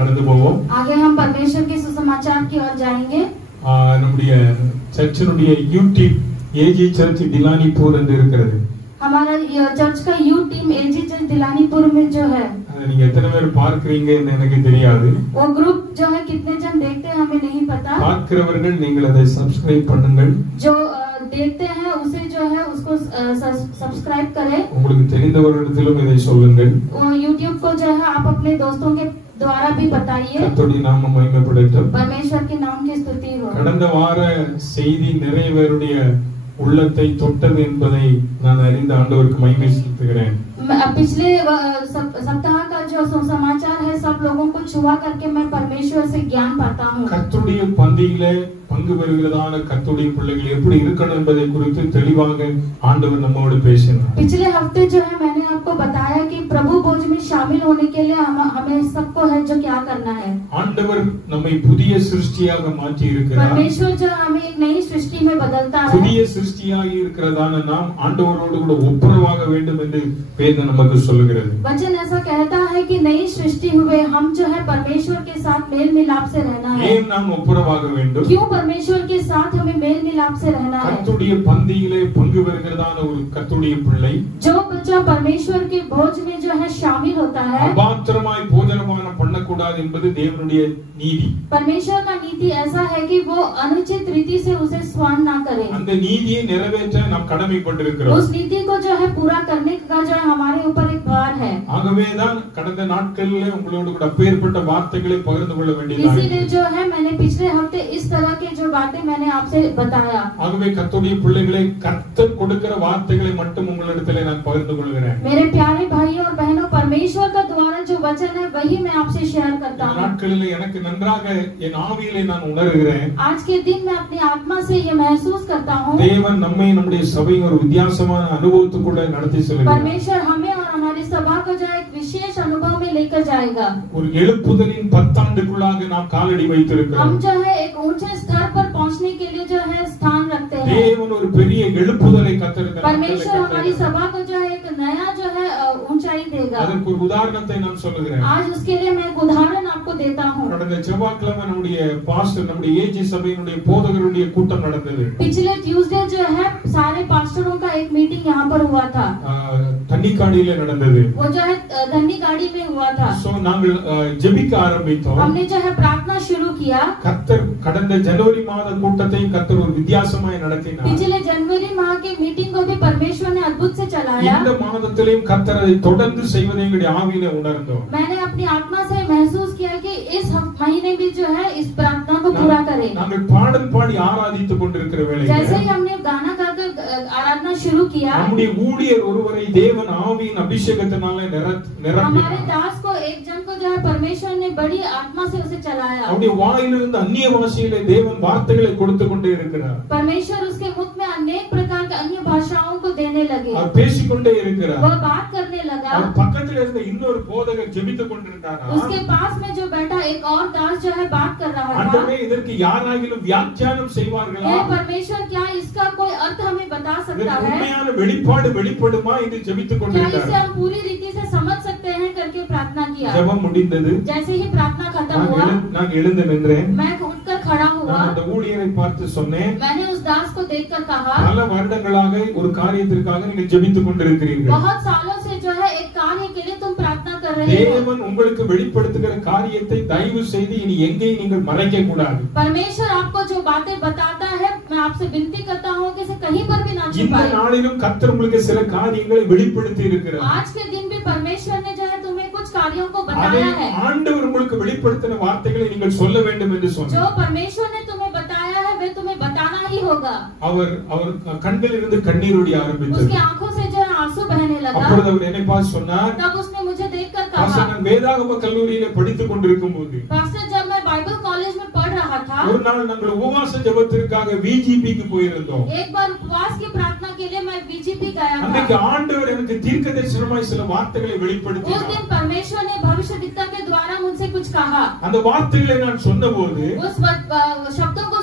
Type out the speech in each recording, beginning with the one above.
கடந்து போவோம். आगे हम परमेश्वर के सुसमाचार की ओर जाएंगे. நம்முடைய சர்ச்சினுடைய யூடியூப் ஏஜி சர்ச் திலானிபூர் என்று இருக்கிறது. हमारा चर्च का यू टीम एजी चर्च दिलानीपुर में जो है, நீங்க எத்தனை பேர் பார்க்கறீங்கன்னு எனக்கு தெரியாது. वो ग्रुप जो है कितने जन देखते हैं हमें नहीं पता. பார்க்கிறவர்கள் நீங்கள் அதை சப்ஸ்கிரைப் பண்ணுங்கள். जो देखते हैं उसे जो है उसको सब्सक्राइब करें. உங்களுக்கு தெரிந்தவர்களிடத்திலும் இதை சொல்லுங்கள். यूट्यूब को जो है आप अपने दोस्तों के द्वारा भी बताइए. கர்த்தருடைய நாமம் மகிமைப்படட்டும். परमेश्वर के नाम की स्तुति हो. கடந்த வார செய்தி நிறைய பேருடைய உள்ளத்தை தொட்டது என்பதை நான் அறிந்த ஆண்டவருக்கு மகிமை செலுத்துகிறேன். पिछले सप्ताह का जो समाचार है सब लोगों को छुआ करके मैं परमेश्वर से ज्ञान पाता हूँ. கர்த்தருடைய பந்தியிலே பங்கு பெறுகிறதான கர்த்தருடைய பிள்ளைகள் எப்படி இருக்கணும் என்பதை குறித்து தெளிவாக ஆண்டவர் நம்மோடு பேசினார். पिछले हफ्ते जो है मैंने आपको बताया कि प्रभु भोज में शामिल होने के लिए हमें सबको है जो क्या करना है. ஆண்டவர் நம்மை புதிய சிருஷ்டியாக மாற்றி இருக்கிறார். परमेश्वर जो हमें एक नई सृष्टि में बदलता है. புதிய சிருஷ்டியாக இருக்கிறதான நாம் ஆண்டவரோடு கூட ஒப்புரவாக வேண்டும் என்று வேதம் நமக்கு சொல்கிறது. वचन ऐसा कहता है कि नई सृष्टि हुए हम जो है परमेश्वर के साथ मेल मिलाप से रहना है. ஏன் நாம் ஒப்புரவாக வேண்டும்? क्यों परमेश्वर के साथ हमें मेल मिलाप से रहना है? கர்த்தருடைய பந்தியிலே பங்கு பெறுகிறதான ஒரு கர்த்தருடைய பிள்ளை जो बच्चा परमेश्वर के भोज में जो है शामिल होता है, அபாத்திரமாய் போஜனபானம் பண்ணக்கூடாது என்பது தேவனுடைய நீதி. परमेश्वर का नीति ऐसा है कि वो अनुचित रीति से उसे स्वान ना करे. அந்த நீதியை நிறைவேற்ற நாம் கடமைப்பட்டிருக்கிறோம். उस नीति को जो है पूरा करने का जो है हमारे ऊपर एक भार है. ஆகவேதான் கடந்த நாட்களில் உங்களோடு கூட அப்பேற்பட்ட வார்த்தைகளை பகிர்ந்து கொள்ள வேண்டியதாக इसीलिए जो है मैंने पिछले हफ्ते इस तरह के जो बातें मैंने आपसे बताया. ஆகவே கர்த்தருடைய பிள்ளைகளை கர்த்தர் கொடுக்கிற வார்த்தைகளை மட்டும் உங்களிடத்திலே நான் பகிர்ந்து கொள்கிறேன். मेरे प्यारे भाइयों और बहनों, परमेश्वर का द्वारा जो वचन है वही मैं आपसे शेयर करता हूँ. நாட்களில் எனக்கு நன்றாக என் ஆவியிலே நான் உணர்கிறேன். आज के दिन मैं अपनी आत्मा से ये महसूस करता हूँ, தேவன் நம்மை நம்முடைய சபை ஒரு வித்தியாசமான அனுபவத்துக்குள்ள நடத்தி செல்கிறார். परमेश्वर हमें और हमारी सभा को जो एक विशेष अनुभव में लेकर जाएगा. ஒரு எழுப்புதலின் 10 ஆண்டுக்குள்ளாக நாம் காலடி வைத்திருக்கிறோம். हम जो है एक ऊंचे स्तर पर पहुंचने के लिए जो है स्थान रखते हैं. தேவன் ஒரு பெரிய எழுப்புதலை கத்திருக்கிறார். परमेश्वर हमारी सभा को जो है एक नया जो है ऊंचाई देगा. அதற்கு ஒரு உதாரணத்தை நான் சொல்லுகிறேன். आज उसके लिए मैं एक उदाहरण आपको देता हूँ. கடந்த செவ்வாய்க்கிழமை நம்முடைய பாஸ்டர் நம்முடைய ஏஜி சபையினுடைய போதகருடைய கூட்டம் நடந்தது. पिछले ट्यूसडे जो है सारे पास्टरों का एक मीटिंग यहाँ पर हुआ था. தண்ணிக்காடியில நடந்தது. वो जो है धन्नी गाड़ी में हुआ था. சோ நாங்கள் ஜெபிக்க ஆரம்பித்தோம். हमने जो है प्रार्थना शुरू किया. கர்த்தர் கடந்த ஜனவரி மாத கூட்டத்தை கர்த்தர் ஒரு வித்தியாசமாய் நடத்தினார். पिछले जनवरी माह की मीटिंग को भी परमेश्वर ने अद्भुत से चलाया. இந்த மாதத்திலேயும் கர்த்தர் அதை தொடர்ந்து செய்வதை எங்களுடைய ஆவியிலே உணர்ந்தோம். मैंने अपनी आत्मा से महसूस किया कि इस महीने भी जो है इस प्रार्थना को पूरा करें. நாங்கள் பாடல் பாடி ஆராதித்துக் கொண்டிருக்கிற வேளையில் जैसे ही हमने गाना गाकर आराधना शुरू किया, நம்முடைய ஊழியர் ஒருவரை தேவன் ஆவியின் அபிஷேகத்தினாலே நிரப்பினார். हमारे दास को एक जन को जो है परमेश्वर ने बड़ी आत्मा से उसे चलाया. அவருடைய வாயிலிருந்து அந்நிய பாஷையிலே தேவன் வார்த்தைகளை கொடுத்து கொண்டே இருக்கிறார். परमेश्वर उसके मुख में अनेक प्रकार के अन्य भाषाओं को देने लगे. அவர் பேசிக்கொண்டே இருக்கிறார். वो बात करने लगा. அவர் பக்கத்தில் இருந்த இன்னொரு போதகர் ஜெபித்துக் கொண்டிருந்தார். उसके पास में जो बैठा एक और दास जो है बात कर रहा था. ஆண்டவரே, இதற்கு யாராகிலும் வியாக்கியானம் செய்வார்களா? हे परमेश्वर, क्या इसका कोई अर्थ हमें बता सकता है? உண்மையான வெளிப்பாடு வெளிப்படுமா என்று ஜெபித்துக் क्या கொண்டிருந்தார். इसे हम पूरी रीति से समझ सकते हैं करके प्रार्थना किया. ஜெபம் முடிந்தது. जैसे ही प्रार्थना खत्म हुआ, நான் எழுந்து நின்றேன். मैं उठकर खड़ा हुआ. நான் அந்த ஊழியரை பார்த்து சொன்னேன், मैंने उस दास को देखकर कहा, பல வருடங்களாக ஒரு காரியத்திற்காக நீங்கள் ஜெபித்துக் கொண்டிருக்கிறீர்கள். बहुत सालों से जो है एक कार्य के लिए तुम प्रार्थना कर रहे हो. தேவன் உங்களுக்கு வெளிப்படுத்துகிற காரியத்தை தயவு செய்து இனி எங்கேயும் நீங்கள் மறைக்க கூடாது. परमेश्वर आपको जो बातें बताता है, मैं आपसे विनती करता हूँ कि इसे कहीं पर भी ना இந்த छुपाएं. நாளிலும் கர்த்தர் உங்களுக்கு சில காரியங்களை வெளிப்படுத்தி இருக்கிறார். आज के दिन भी परमेश्वर ने जो है तुम्हें कुछ कार्यों को அதை बताया है. ஆண்டவர் உங்களுக்கு வெளிப்படுத்தின வார்த்தைகளை நீங்கள் சொல்ல வேண்டும் என்று जो சொன்னார். परमेश्वर ने तुम्हें बताया है वे तुम्हें बताना ही होगा. அவர் கண்களில் இருந்து கண்ணீர் வடிய ஆரம்பித்தது. उसकी आंखों से जो है आंसू बहने लगा. அப்பொழுது அவர் என்னை பார்த்து சொன்னார், तब उसने मुझे देखकर பாஸ்டர், कहा, நான் வேதாகம கல்லூரியில படித்துக் கொண்டிருக்கும் போது पास्टर, जब मैं बाइबल कॉलेज में पढ़ रहा था, ஒரு நாள் நாங்கள் உபவாச ஜெபத்திற்காக விஜிபிக்கு போயிருந்தோம். एक बार उपवास की प्रार्थना के लिए मैं बीजेपी गया அன்னைக்கு था. ஆண்டவர் எனக்கு தீர்க்கதரிசனமாய் சில வார்த்தைகளை उस வெளிப்படுத்தினார். दिन परमेश्वर ने भविष्यद्वक्ता के द्वारा मुझसे कुछ कहा. அந்த வார்த்தைகளை நான் சொன்னபோது उस शब्दों को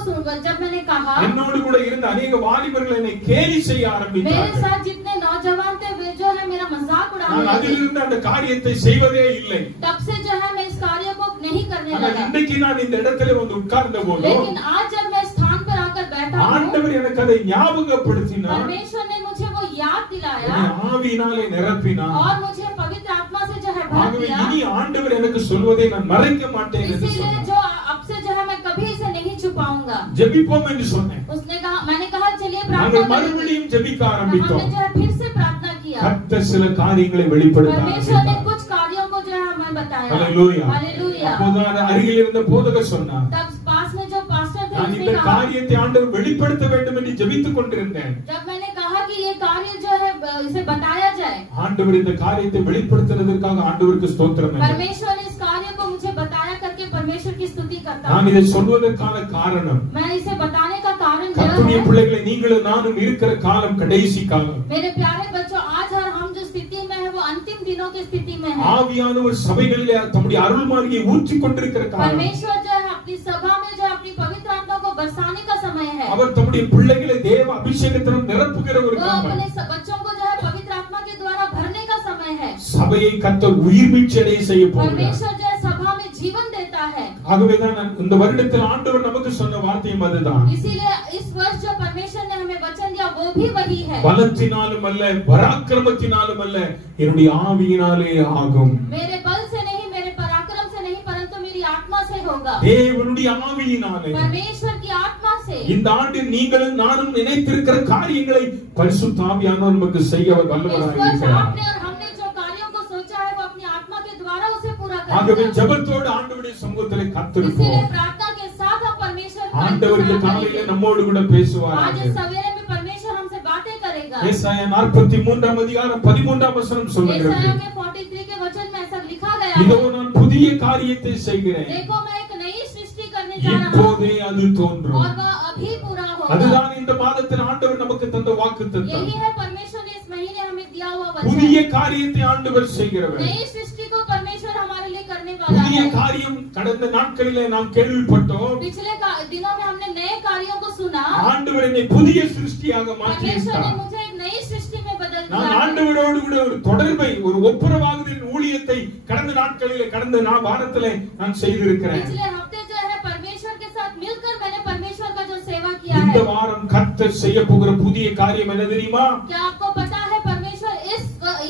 जब मैंने कहा, என்னோடு கூட இருந்த अनेक வாலிபர்கள் என்னை கேலி செய்ய मेरे ஆரம்பித்தார்கள். साथ जितने नौजवान थे वे जो है मेरा मजाक उड़ाने நான் लगे. அதிலிருந்து அந்த காரியத்தை செய்வதே இல்லை. तब से जो है मैं इस कार्य को नहीं लगा। இன்றைக்கு நான் இந்த இடத்துல வந்து உட்கார்ந்த போது लेकिन आज जब मैं स्थान पर आकर बैठा हूँ, ஆண்டவர் எனக்கு அதை ஞாபகப்படுத்தினார். परमेश्वर ने मुझे वो याद दिलाया ஆவியினாலே நிரப்பினார். और मुझे पवित्र आत्मा से जो है भर ஆகவே दिया। இனி ஆண்டவர் எனக்கு சொல்வதை நான் மறைக்க மாட்டேன் என்று इसीलिए சொன்னார். जो अब से जो है मैं कभी इसे नहीं छुपाऊंगा। ஜெபிப்போம் என்று சொன்னேன். उसने कहा, मैंने कहा चलिए நாங்கள் प्रार्थना करेंगे। மறுபடியும் ஜெபிக்க हमने ஆரம்பித்தோம். जो है फिर से प्रार्थना किया। கர்த்தர் சில காரியங்களை வெளிப்படுத்த परमेश्वर ने ஆரம்பித்தார். कुछ कार्यों को जो है हमें बताया। ஹல்லேலூயா. हालेलुया। அப்போது அருகில் இருந்த போதகர் சொன்னார், तब पास में जो पास्टर थे நான் उसने இந்த कहा, காரியத்தை ஆண்டவர் வெளிப்படுத்த வேண்டும் என்று ஜெபித்துக் கொண்டிருந்தேன். जब मैंने कहा कि ये कार्य जो है इसे बताया जाए, ஆண்டவர் இந்த காரியத்தை வெளிப்படுத்துறதற்காக ஆண்டவருக்கு ஸ்தோத்திரம் என்று. परमेश्वर ने इस कार्य को मुझे बताया करके परमेश्वर की स्तुति करता நான் हूँ। இதை சொல்வதற்கான காரணம், मैं इसे बताने का कारण यह கர்த்தருடைய है, பிள்ளைகளை நீங்களும் நானும் இருக்கிற காலம் கடைசி காலம். मेरे प्यारे बच्चों, आज और हम जो स्थिति में है वो अंतिम दिनों की स्थिति में है। ஆவியானவர் சபைகளிலே தம்முடைய அருள்மாரியை ஊற்றிக் கொண்டிருக்கிற காலம். परमेश्वर जो है अपनी सभा में जो अपनी पवित्र आत्मा को बरसाने का समय है। அவர் தம்முடைய பிள்ளைகளை தேவ அபிஷேகத்தினால் நிரப்புகிற ஒரு वो காலம். अपने बच्चों को जो है पवित्र आत्मा के द्वारा भरने का समय है। சபையை கர்த்தர் உயிர் மீட்சடைய செய்ய போகிறார். परमेश्वर जो है सभा में जीवन देता है। ஆகவேதான் இந்த வருடத்தில் ஆண்டவர் நமக்கு சொன்ன வார்த்தையும் அதுதான். इसीलिए इस वर्ष जो परमेश्वर ने हमें वचन दिया वो भी वही है। பலத்தினாலும் அல்ல, பராக்கிரமத்தினாலும் அல்ல, என்னுடைய ஆவியினாலே ஆகும். मेरे बल से नहीं, मेरे पराक्रम से नहीं, परंतु मेरी आत्मा से होगा। தேவனுடைய ஆவியினாலே. परमेश्वर की आत्मा से। இந்த ஆண்டில் நீங்களும் நானும் நினைத்திருக்கிற காரியங்களை பரிசுத்த ஆவியானவர் நமக்கு செய்ய इस வல்லவராக वर्ष இருக்கிறார். आपने और हमने जो कार्यों को सोचा है वो अपनी आत्मा के द्वारा उसे पूरा ஆகவே करेंगे। ஜெபத்தோடு ஆண்டவருடைய சமூகத்திலே इसीलिए காத்திருப்போம். प्रार्थना के साथ हम परमेश्वर ஆண்டவர் இந்த காலையிலே நம்மோடு கூட आज பேசுவாராக. इस सवेरे में परमेश्वर हमसे बातें करेगा। ஏசாயா 43 அதிகாரம் 13 வசனம் சொல்லுகிறது, यशायाह के 43 के वचन में ऐसा लिखा गया இதோ है, நான் புதிய காரியத்தை செய்கிறேன், देखो मैं एक नई सृष्टि करने जा रहा हूँ இப்போதே அது தோன்றும். और वह अभी पूरा होगा। அதுதான் இந்த மாதத்தில் ஆண்டவர் நமக்கு தந்த வாக்குத்தத்தம். यही है परमेश्वर ने इस महीने हमें दिया हुआ புதிய वचन। காரியத்தை ஆண்டவர் செய்கிறவர். नई सृष्टि को परमेश्वर हमारे लिए करने वाला புதிய है। காரியம் கடந்த நாட்களிலே நாம் கேள்விப்பட்டோம். पिछले दिनों में हमने नए कार्यों को सुना। ஆண்டவர் என்னை புதிய சிருஷ்டியாக மாற்றி परमेश्वर ने விட்டார். मुझे एक नई सृष्टि में बदल நான் दिया है। ஆண்டவரோடு கூட ஒரு தொடர்பை, ஒரு ஒப்புரவாகுதலின் ஊழியத்தை கடந்த நாட்களிலே, கடந்த வாரத்திலே நான் செய்திருக்கிறேன். पिछले हफ्ते जो है परमेश्वर के साथ मिलकर मैंने परमेश्वर का जो सेवा किया இந்த है। வாரம் கர்த்தர் செய்ய போகிற புதிய காரியம் என்ன தெரியுமா? क्या आपको पता है परमेश्वर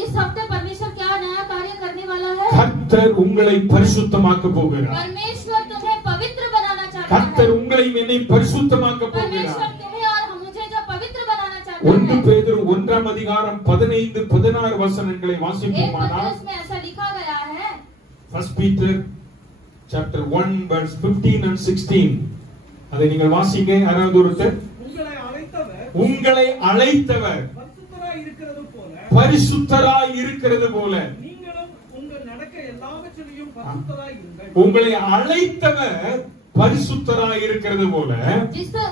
इस हफ्ते परमेश्वर क्या नया कार्य करने वाला है? கர்த்தர் உங்களை பரிசுத்தமாக்க போகிறார். परमेश्वर तुम्हें पवित्र बनाना चाहता है। கர்த்தர் உங்களை என்னை பரிசுத்தமாக்க परमेश्वर போகிறார். तुम्हें और मुझे जो पवित्र बनाना चाहता 1 है। பேதுரு 1 அதிகாரம் 15 16 வசனங்களை एक வாசிப்போமானால், पत्रस में ऐसा लिखा गया है, 1 Peter chapter 1 verse 15 and 16. அதை நீங்கள் வாசிங்க. யாராவது ஒருத்தர். உங்களை அழைத்தவர் பரிசுத்தராய் இருக்கிறது போல நீங்களும் உங்கள் நடக்க எல்லாவற்றிலும் பரிசுத்தராய் இருங்கள். உங்களை அழைத்தவர் பரிசுத்தராய் இருக்கிறது போல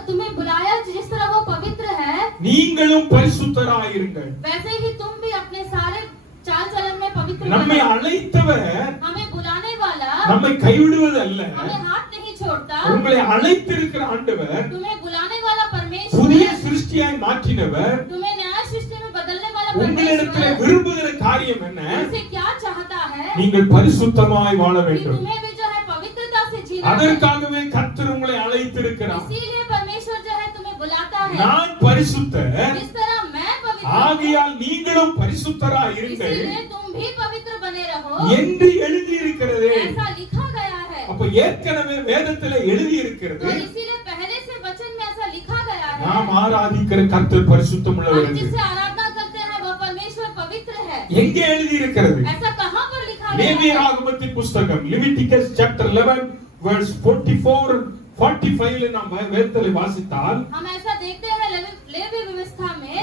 तुम्हें बुलाया जिस तरह वो पवित्र है, நீங்களும் பரிசுத்தராய் இருங்கள். वैसे ही तुम भी अपने सारे चाल चलन में पवित्र நம்மை बनो। அழைத்தவர் हमें बुलाने वाला நம்மை கைவிடுவது அல்ல. हमें हाथ नहीं छोड़ता। உங்களை அழைத்திருக்கிற ஆண்டவர், तुम्हें बुलाने वाला புதிய परमेश्वर, சிருஷ்டியாய் மாற்றினவர் तुम्हें नया सृष्टि में बदलने वाला உங்களிடத்தில் परमेश्वर விரும்புகிற காரியம் என்ன? तुमसे क्या चाहता है நீங்கள் பரிசுத்தமாய் வாழ कि வேண்டும். तुम्हें भी जो है पवित्रता से जीना है। அதற்காகவே கர்த்தர் உங்களை அழைத்திருக்கிறார். इसीलिए परमेश्वर जो है तुम्हें बुलाता है। நான் பரிசுத்தர், जिस तरह मैं पवित्र ஆகையால் நீங்களும் பரிசுத்தராய் हूँ, இருங்கள் इसीलिए तुम भी पवित्र बने रहो, என்று எழுதி இருக்கிறதே. ऐसा लिखा गया है। அப்ப ஏற்கனவே வேதத்திலே எழுதி இருக்கிறது. तो इसीलिए पहले से वचन में ऐसा लिखा गया है। நாம் ஆராதிக்கிற கர்த்தர் பரிசுத்தம் உள்ளவர் हम என்று. जिससे आराधना करते हैं वह परमेश्वर पवित्र है। எங்கே எழுதி இருக்கிறது? ऐसा कहाँ पर लिखा गया है? லேவியராகமத்தின் புஸ்தகம் Leviticus chapter 11 verse 44 45 நாம் வேதத்திலே வாசித்தால், हम ऐसा देखते हैं लेवी व्यवस्था में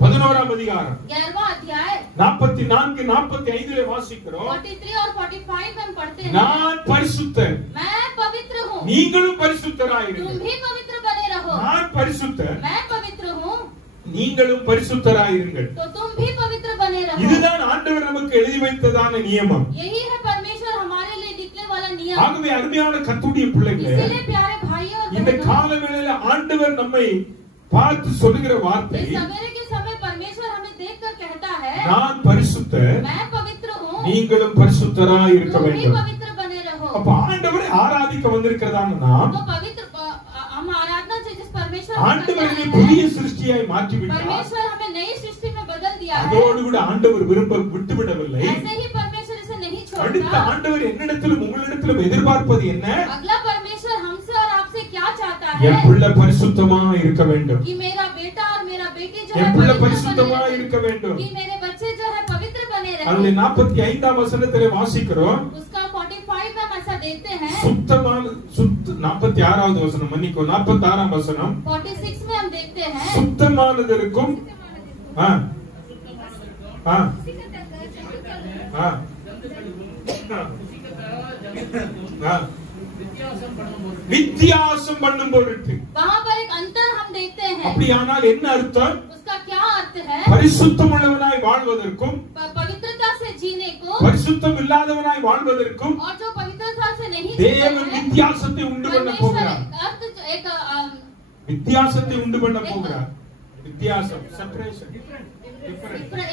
11ஆம் அதிகாரம் 11वां अध्याय 44 45 வாசிக்கிறோம். 43 और 45 में हम पढ़ते हैं, நான் பரிசுத்தர், मैं पवित्र हूँ, நீங்களும் तुम பரிசுத்தராயிருங்கள். भी पवित्र बने रहो। நான் பரிசுத்தர், मैं पवित्र हूँ, நீங்களும் பரிசுத்தராயிருங்கள். तो तुम भी पवित्र बने रहो। இதுதான் ஆண்டவர் நமக்கு எழுதி வைத்ததான நியமம். यही है परमेश्वर हमारे लिए निकले वाला नियम। ஆகவே அருமையான கர்த்தருடைய பிள்ளைகளே, इसीलिए प्यारे भाइयों और இந்த बहनों, காலவேளையில ஆண்டவர் நம்மை பார்த்து சொல்லுகிற வார்த்தை, इस सवेरे के समय परमेश्वर हमें देखकर कहता है, நான் பரிசுத்தர், मैं पवित्र हूँ, நீங்களும் பரிசுத்தராய் இருக்க तुम भी வேண்டும். पवित्र बने रहो। அப்ப ஆண்டவரை ஆராதிக்க வந்திருக்கிறதாங்க நாம் तो पवित्र हम आराधना से जिस परमेश्वर ஆண்டவரை புதிய சிருஷ்டியாய் மாற்றி விட்டார். परमेश्वर हमें नई सृष्टि में बदल दिया है। அதோடு கூட ஆண்டவர் விரும்ப விட்டுவிடவில்லை. ऐसे ही परमेश्वर इसे नहीं அடுத்த छोड़ता। ஆண்டவர் என்னிடத்திலும் உங்களிடத்திலும் எதிர்பார்ப்பது என்ன? अगला परमेश्वर हमसे और आपसे क्या चाहता என் है பிள்ளை பரிசுத்தமா இருக்க வேண்டும். कि मेरा बेटा और मेरा बेटी जो என் है பிள்ளை पवित्र பரிசுத்தமா बने இருக்க रहे, வேண்டும். कि मेरे बच्चे जो है पवित्र बने அவருடைய रहे। 45ஆம் வசனத்திலே வாசிக்கிறோம். उसका 45 में हम ऐसा देखते हैं। சுத்தமான 46வது வசனம் மன்னிக்கோ 46ஆம் வசனம் 46 में हम देखते हैं சுத்தமானதற்கும் ஆ ஆ ஆ ஆ வித்தியாசம் பண்ணும் பொருட்டு वहाँ पर एक अंतर हम देखते हैं। அப்படியானால் என்ன அர்த்தம்? उसका क्या अर्थ है? பரிசுத்தம் உள்ளவனாய் வாழ்வதற்கும் पवित्रता से जीने को பரிசுத்தம் இல்லாதவனாய் வாழ்வதற்கும் और जो पवित्रता से नहीं தேவன் जीते हैं, வித்தியாசத்தை உண்டு பண்ண परमेश्वर போகிறார். एक வித்தியாசத்தை உண்டு பண்ண போகிறார். வித்தியாசம் செப்பரேஷன்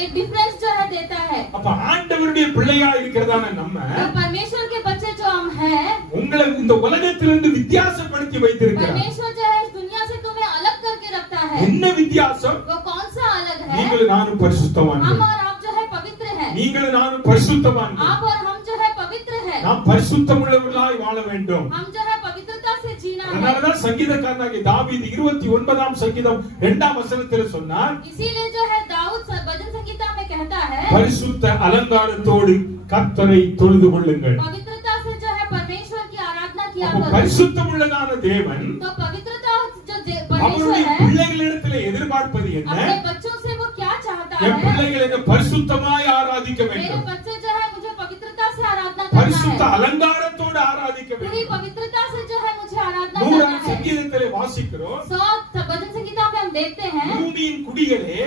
एक डिफरेंस जो है देता है। அப்ப ஆண்டவருடைய பிள்ளையா இருக்கிறதான நம்ம तो परमेश्वर के बच्चे जो हम हैं, உங்களை இந்த உலகத்திலிருந்து வித்தியாசப்படுத்தி வைத்திருக்கிறார். परमेश्वर जो है इस दुनिया से तुम्हें अलग करके रखता है। என்ன வித்தியாசம்? वो कौन सा अलग है? நீங்களும் நானும் பரிசுத்தவான்கள். हम और आप जो है पवित्र है। நீங்களும் நானும் பரிசுத்தவான்கள். आप और हम जो है पवित्र है। நாம் பரிசுத்தம் உள்ளவர்களாய் வாழ வேண்டும். हम जो है पवित्रता से जीना है। அதனாலதான் சங்கீதக்காரனாகிய தாவீது 29ஆம் சங்கீதம் 2ஆம் வசனத்தில் சொன்னார், इसीलिए जो है दाऊद भजन संगीता में कहता है, பரிசுத்த அலங்காரத்தோடு கர்த்தரை தொழுது கொள்ளுங்கள். पवित्रता से जो है परमेश्वर की आराधना किया அப்ப करो। பரிசுத்தம் உள்ளதான தேவன் तो पवित्रता जो परमेश्वर அவருடைய है, பிள்ளைகளிடத்தில் எதிர்பார்ப்பது என்ன? अपने बच्चों से वो क्या चाहता என் है? பிள்ளைகள் என்ன பரிசுத்தமாய் ஆராதிக்க मेरे வேண்டும். बच्चे जो है मुझे पवित्रता से आराधना करना பரிசுத்த है। அலங்காரத்தோடு ஆராதிக்க पूरी வேண்டும். पवित्रता से जो है मुझे आराधना 100ஆம் करना है। சங்கீதத்திலே வாசிக்கிறோம், 100 भजन संगीता में हम देखते हैं, பூமியின் குடிகளே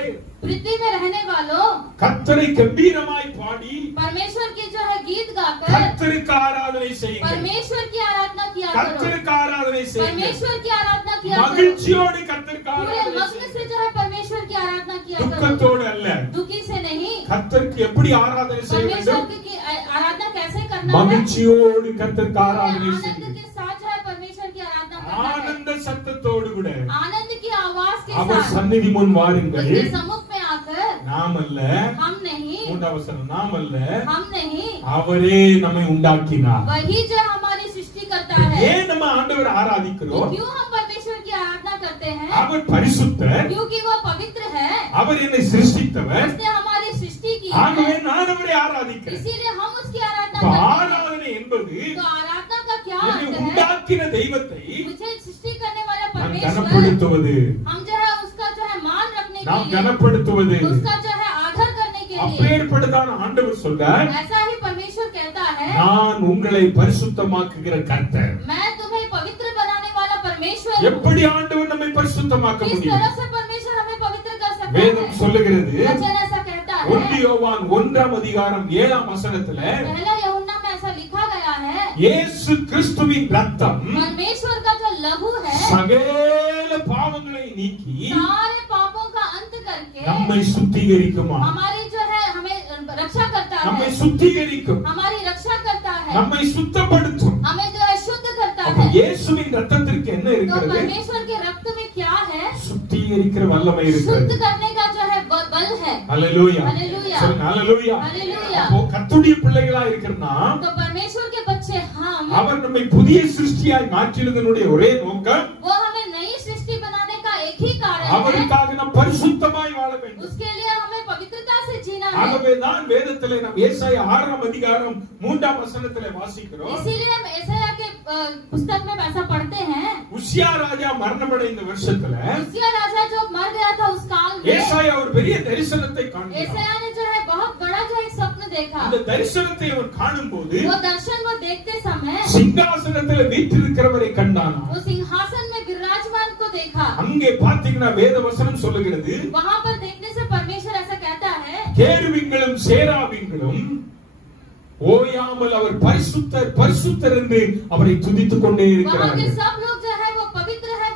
पृथ्वी में रहने वालों கர்த்தரை கம்பீரமாய் பாடி परमेश्वर की जो है गीत गाकर கர்த்தருக்கு ஆராதனை செய்யுங்கள். परमेश्वर की आराधना किया करो। கர்த்தருக்கு ஆராதனை செய்யுங்கள். परमेश्वर की आराधना किया करो। மகிழ்ச்சியோடு கர்த்தருக்கு पूरे ஆராதனை मग्न செய்யுங்கள். से जो है परमेश्वर की आराधना किया करो। துக்கத்தோடு அல்ல. दुखी से नहीं। கர்த்தருக்கு எப்படி ஆராதனை செய்ய परमेश्वर வேண்டும்? की आराधना कैसे करना है? மகிழ்ச்சியோடு கர்த்தருக்கு ஆராதனை आनंद செய்யுங்கள். के साथ जो है परमेश्वर की आराधना करना है। ஆனந்த சத்தத்தோடு கூட आनंद की आवाज के அவர் साथ சந்நிதி முன் வாருங்கள். उसके सम्मुख में आकर நாம் அல்ல, हम नहीं, 3ஆம் வசனம், நாம் அல்ல, हम नहीं, அவரே நம்மை உண்டாக்கினார். वही जो हमारी सृष्टि करता है। ஏன் நம்ம ஆண்டவர் तो ஆராதிக்கிறோம்? क्यों हम परमेश्वर की आराधना करते हैं? அவர் பரிசுத்தர், क्योंकि वो पवित्र है। அவர் என்னை சிருஷ்டித்தவர். उसने हमारी सृष्टि की ஆகவே है, நான் அவரை ஆராதிக்கிறேன். इसीलिए हम उसकी आराधना இப்ப करते हैं। ஆராதனை என்பது तो आराधना का क्या என்னை अर्थ है? உண்டாக்கின தெய்வத்தை मुझे सृष्टि करने वाला நாம் परमेश्वर, கனப்படுத்துவது, हम जो है उसका जो है मान रखने के நாம் लिए, கனப்படுத்துவது. उसका जो है आदर करने के लिए, அப்பேற்பட்டதான ஆண்டவர் சொல்றார், ऐसा ही परमेश्वर कहता है, நான் உங்களை பரிசுத்தமாக்குகிற கர்த்தர். मैं तुम्हें पवित्र बनाने वाला परमेश्वर हूँ। எப்படி ஆண்டவர் நம்மை பரிசுத்தமாக்க किस முடியும்? तरह से परमेश्वर हमें पवित्र कर सकता வேதம் है? சொல்லுகிறது, वचन ऐसा कहता 1 है। யோவான் 1ஆம் அதிகாரம் 7ஆம் வசனத்துல पहला यूहन्ना में ऐसा लिखा गया है, இயேசு கிறிஸ்துவின் ரத்தம் परमेश्वर का जो लहू है சகல பாவங்களை நீக்கி सारे पापों का अंत करके நம்மை சுத்திகரிக்குமா? हमारी जो है हमें रक्षा करता நம்மை है, சுத்திகரிக்கும், हमारी रक्षा करता है, நம்மை சுத்தப்படுத்தும். हमें जो है शुद्ध करता அப்ப है। இயேசுவின் ரத்தத்திற்கு என்ன तो இருக்கிறது? परमेश्वर के रक्त में क्या है? சுத்திகரிக்கிற வல்லமை शुद्ध இருக்கிறது. करने का जो है बल है। ஹalleluya. ஹalleluya. சொல்லுங்க ஹalleluya. ஹalleluya. அப்போ கர்த்தருடைய பிள்ளைகளா இருக்கிறனா तो परमेश्वर के बच्चे हम, அவர் நம்மை புதிய சிருஷ்டியாய் மாற்றினதனுடைய ஒரே நோக்கம் वो हमें नई सृष्टि बनाने का एक ही कारण है, அவருக்காக நாம் பரிசுத்தமாய் வாழ வேண்டும். उसके लिए हमें पवित्रता से जीना है। ஆகவே தான் வேதத்திலே நாம் ஏசாயா 6ஆம் அதிகாரம் 3ஆம் வசனத்திலே வாசிக்கிறோம், इसीलिए हम यशायाह के पुस्तक में ऐसा पढ़ते हैं, உசியா ராஜா மரணமடைந்த வருஷத்துல उसिया राजा जो मर गया था उस काल में, ஏசாயா ஒரு பெரிய தரிசனத்தை காண்கிறார். यशायाह ने जो है बहुत बड़ा जो एक स्वप्न देखा। அந்த தரிசனத்தை அவன் காணும்போது वो दर्शन वो देखते समय சிங்காசனத்தில் வீற்றிருக்கிறவரை கண்டானா. वो सिंहासन में विराजमान को देखा। அங்கே பாத்தீங்கன்னா வேத வசனம் சொல்லுகிறது, वहाँ पर देखने से परमेश्वर ऐसा कहता है, கேருவிங்களும் சேராவிங்களும் ஓயாமல் அவர் பரிசுத்தர் பரிசுத்தர் என்று அவரை துதித்துக் கொண்டே वहाँ के இருக்கிறார்கள். सब लोग जो है वो पवित्र है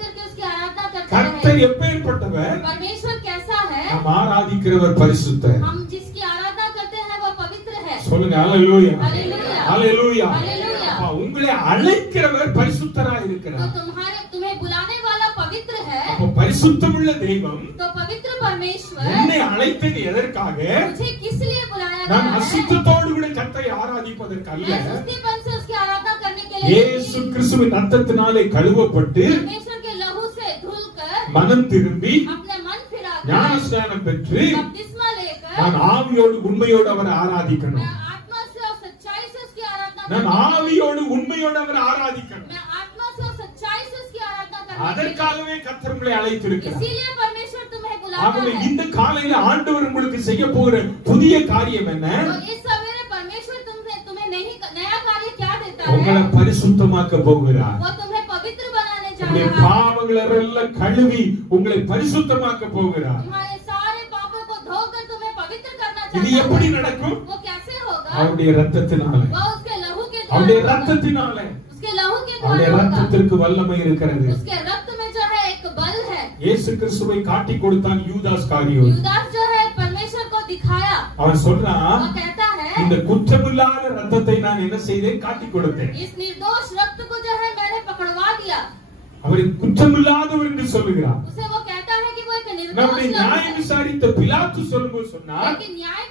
करके उसकी आराधना करते கர்த்தர் हैं। எப்பேற்பட்டவர்? परमेश्वर कैसा है? நாம் ஆராதிக்கிறவர் பரிசுத்தர். हम जिसकी आराधना करते हैं वो पवित्र है। சொல்லுங்க ஹalleluya. हालेलुया। ஹalleluya. हालेलुया। உங்களை அழைக்கிறவர் பரிசுத்தராய் இருக்கிறார். तो तुम्हें बुलाने वाला पवित्र है. அப்ப பரிசுத்தமுள்ள தெய்வம் तो पवित्र परमेश्वर என்னை அழைத்தது எதற்காக? मुझे किस लिए बुलाया நான் गया है? அசுத்தத்தோடு கூட கர்த்தரை ஆராதிப்பதற்கு அல்ல. मैं सुस्तीपन से उसकी आराधना करने के लिए இயேசு கிறிஸ்துவின் ரத்தத்தினாலே கழுவப்பட்டு परमेश्वर के लहू से धुलकर மனம் திரும்பி अपने मन फिराकर ஞானஸ்நானம் பெற்று बपतिस्मा लेकर நான் ஆவியோடு உண்மையோடு அவரை ஆராதிக்கணும். मैं आत्मा से और सच्चाई से उसकी आराधना நான் करने ஆவியோடு உண்மையோடு அவரை ஆராதிக்கணும். मैं आत्मा से और सच्चाई से उसकी आराधना करने के அதற்காகவே கர்த்தர் உங்களை लिए அழைத்திருக்கிறார். इसीलिए परमेश्वर तुम्हें बुलाता ஆகவே है. இந்த காலையில ஆண்டவர் உங்களுக்கு செய்ய போகிற புதிய காரியம் என்ன? तो इस सवेरे परमेश्वर तुम्हें नया कार्य क्या देता உங்களை है? பரிசுத்தமாக்க போகிறார். वो तुम्हें पवित्र बनाने जा உங்களுடைய रहा है. பாவங்களை எல்லாம் கழுவி உங்களை பரிசுத்தமாக்க போகிறார். तुम्हारे सारे पापों को धोकर तुम्हें पवित्र करना இது चाहता எப்படி है. நடக்கும்? वो कैसे होगा? அவருடைய ரத்தத்தினால. वो उसके लहू के அவருடைய द्वारा होगा. ரத்தத்தினால. उसके लहू के அவருடைய द्वारा होगा. ரத்தத்திற்கு வல்லமை இருக்கிறது. उसके रक्त में जो है एक बल है. இயேசு கிறிஸ்துவை காட்டி கொடுத்தான் யூதாஸ் காரியோத். यूदास जो है परमेश्वर को दिखाया. அவன் சொல்றான், वो कहता है இந்த குற்றமில்லாத ரத்தத்தை நான் என்ன செய்தேன்? காட்டி கொடுத்தேன். इस निर्दोष रक्त को जो है मैंने पकड़वा दिया. அவரை குற்றமில்லாதவர் என்று சொல்லுகிறார். उसे वो कहता है कि वो एक निर्दोष நம்முடைய रक्त நியாயம் है. விசாரித்த பிலாத்து சொல்லும்போது சொன்னார், लेकिन न्याय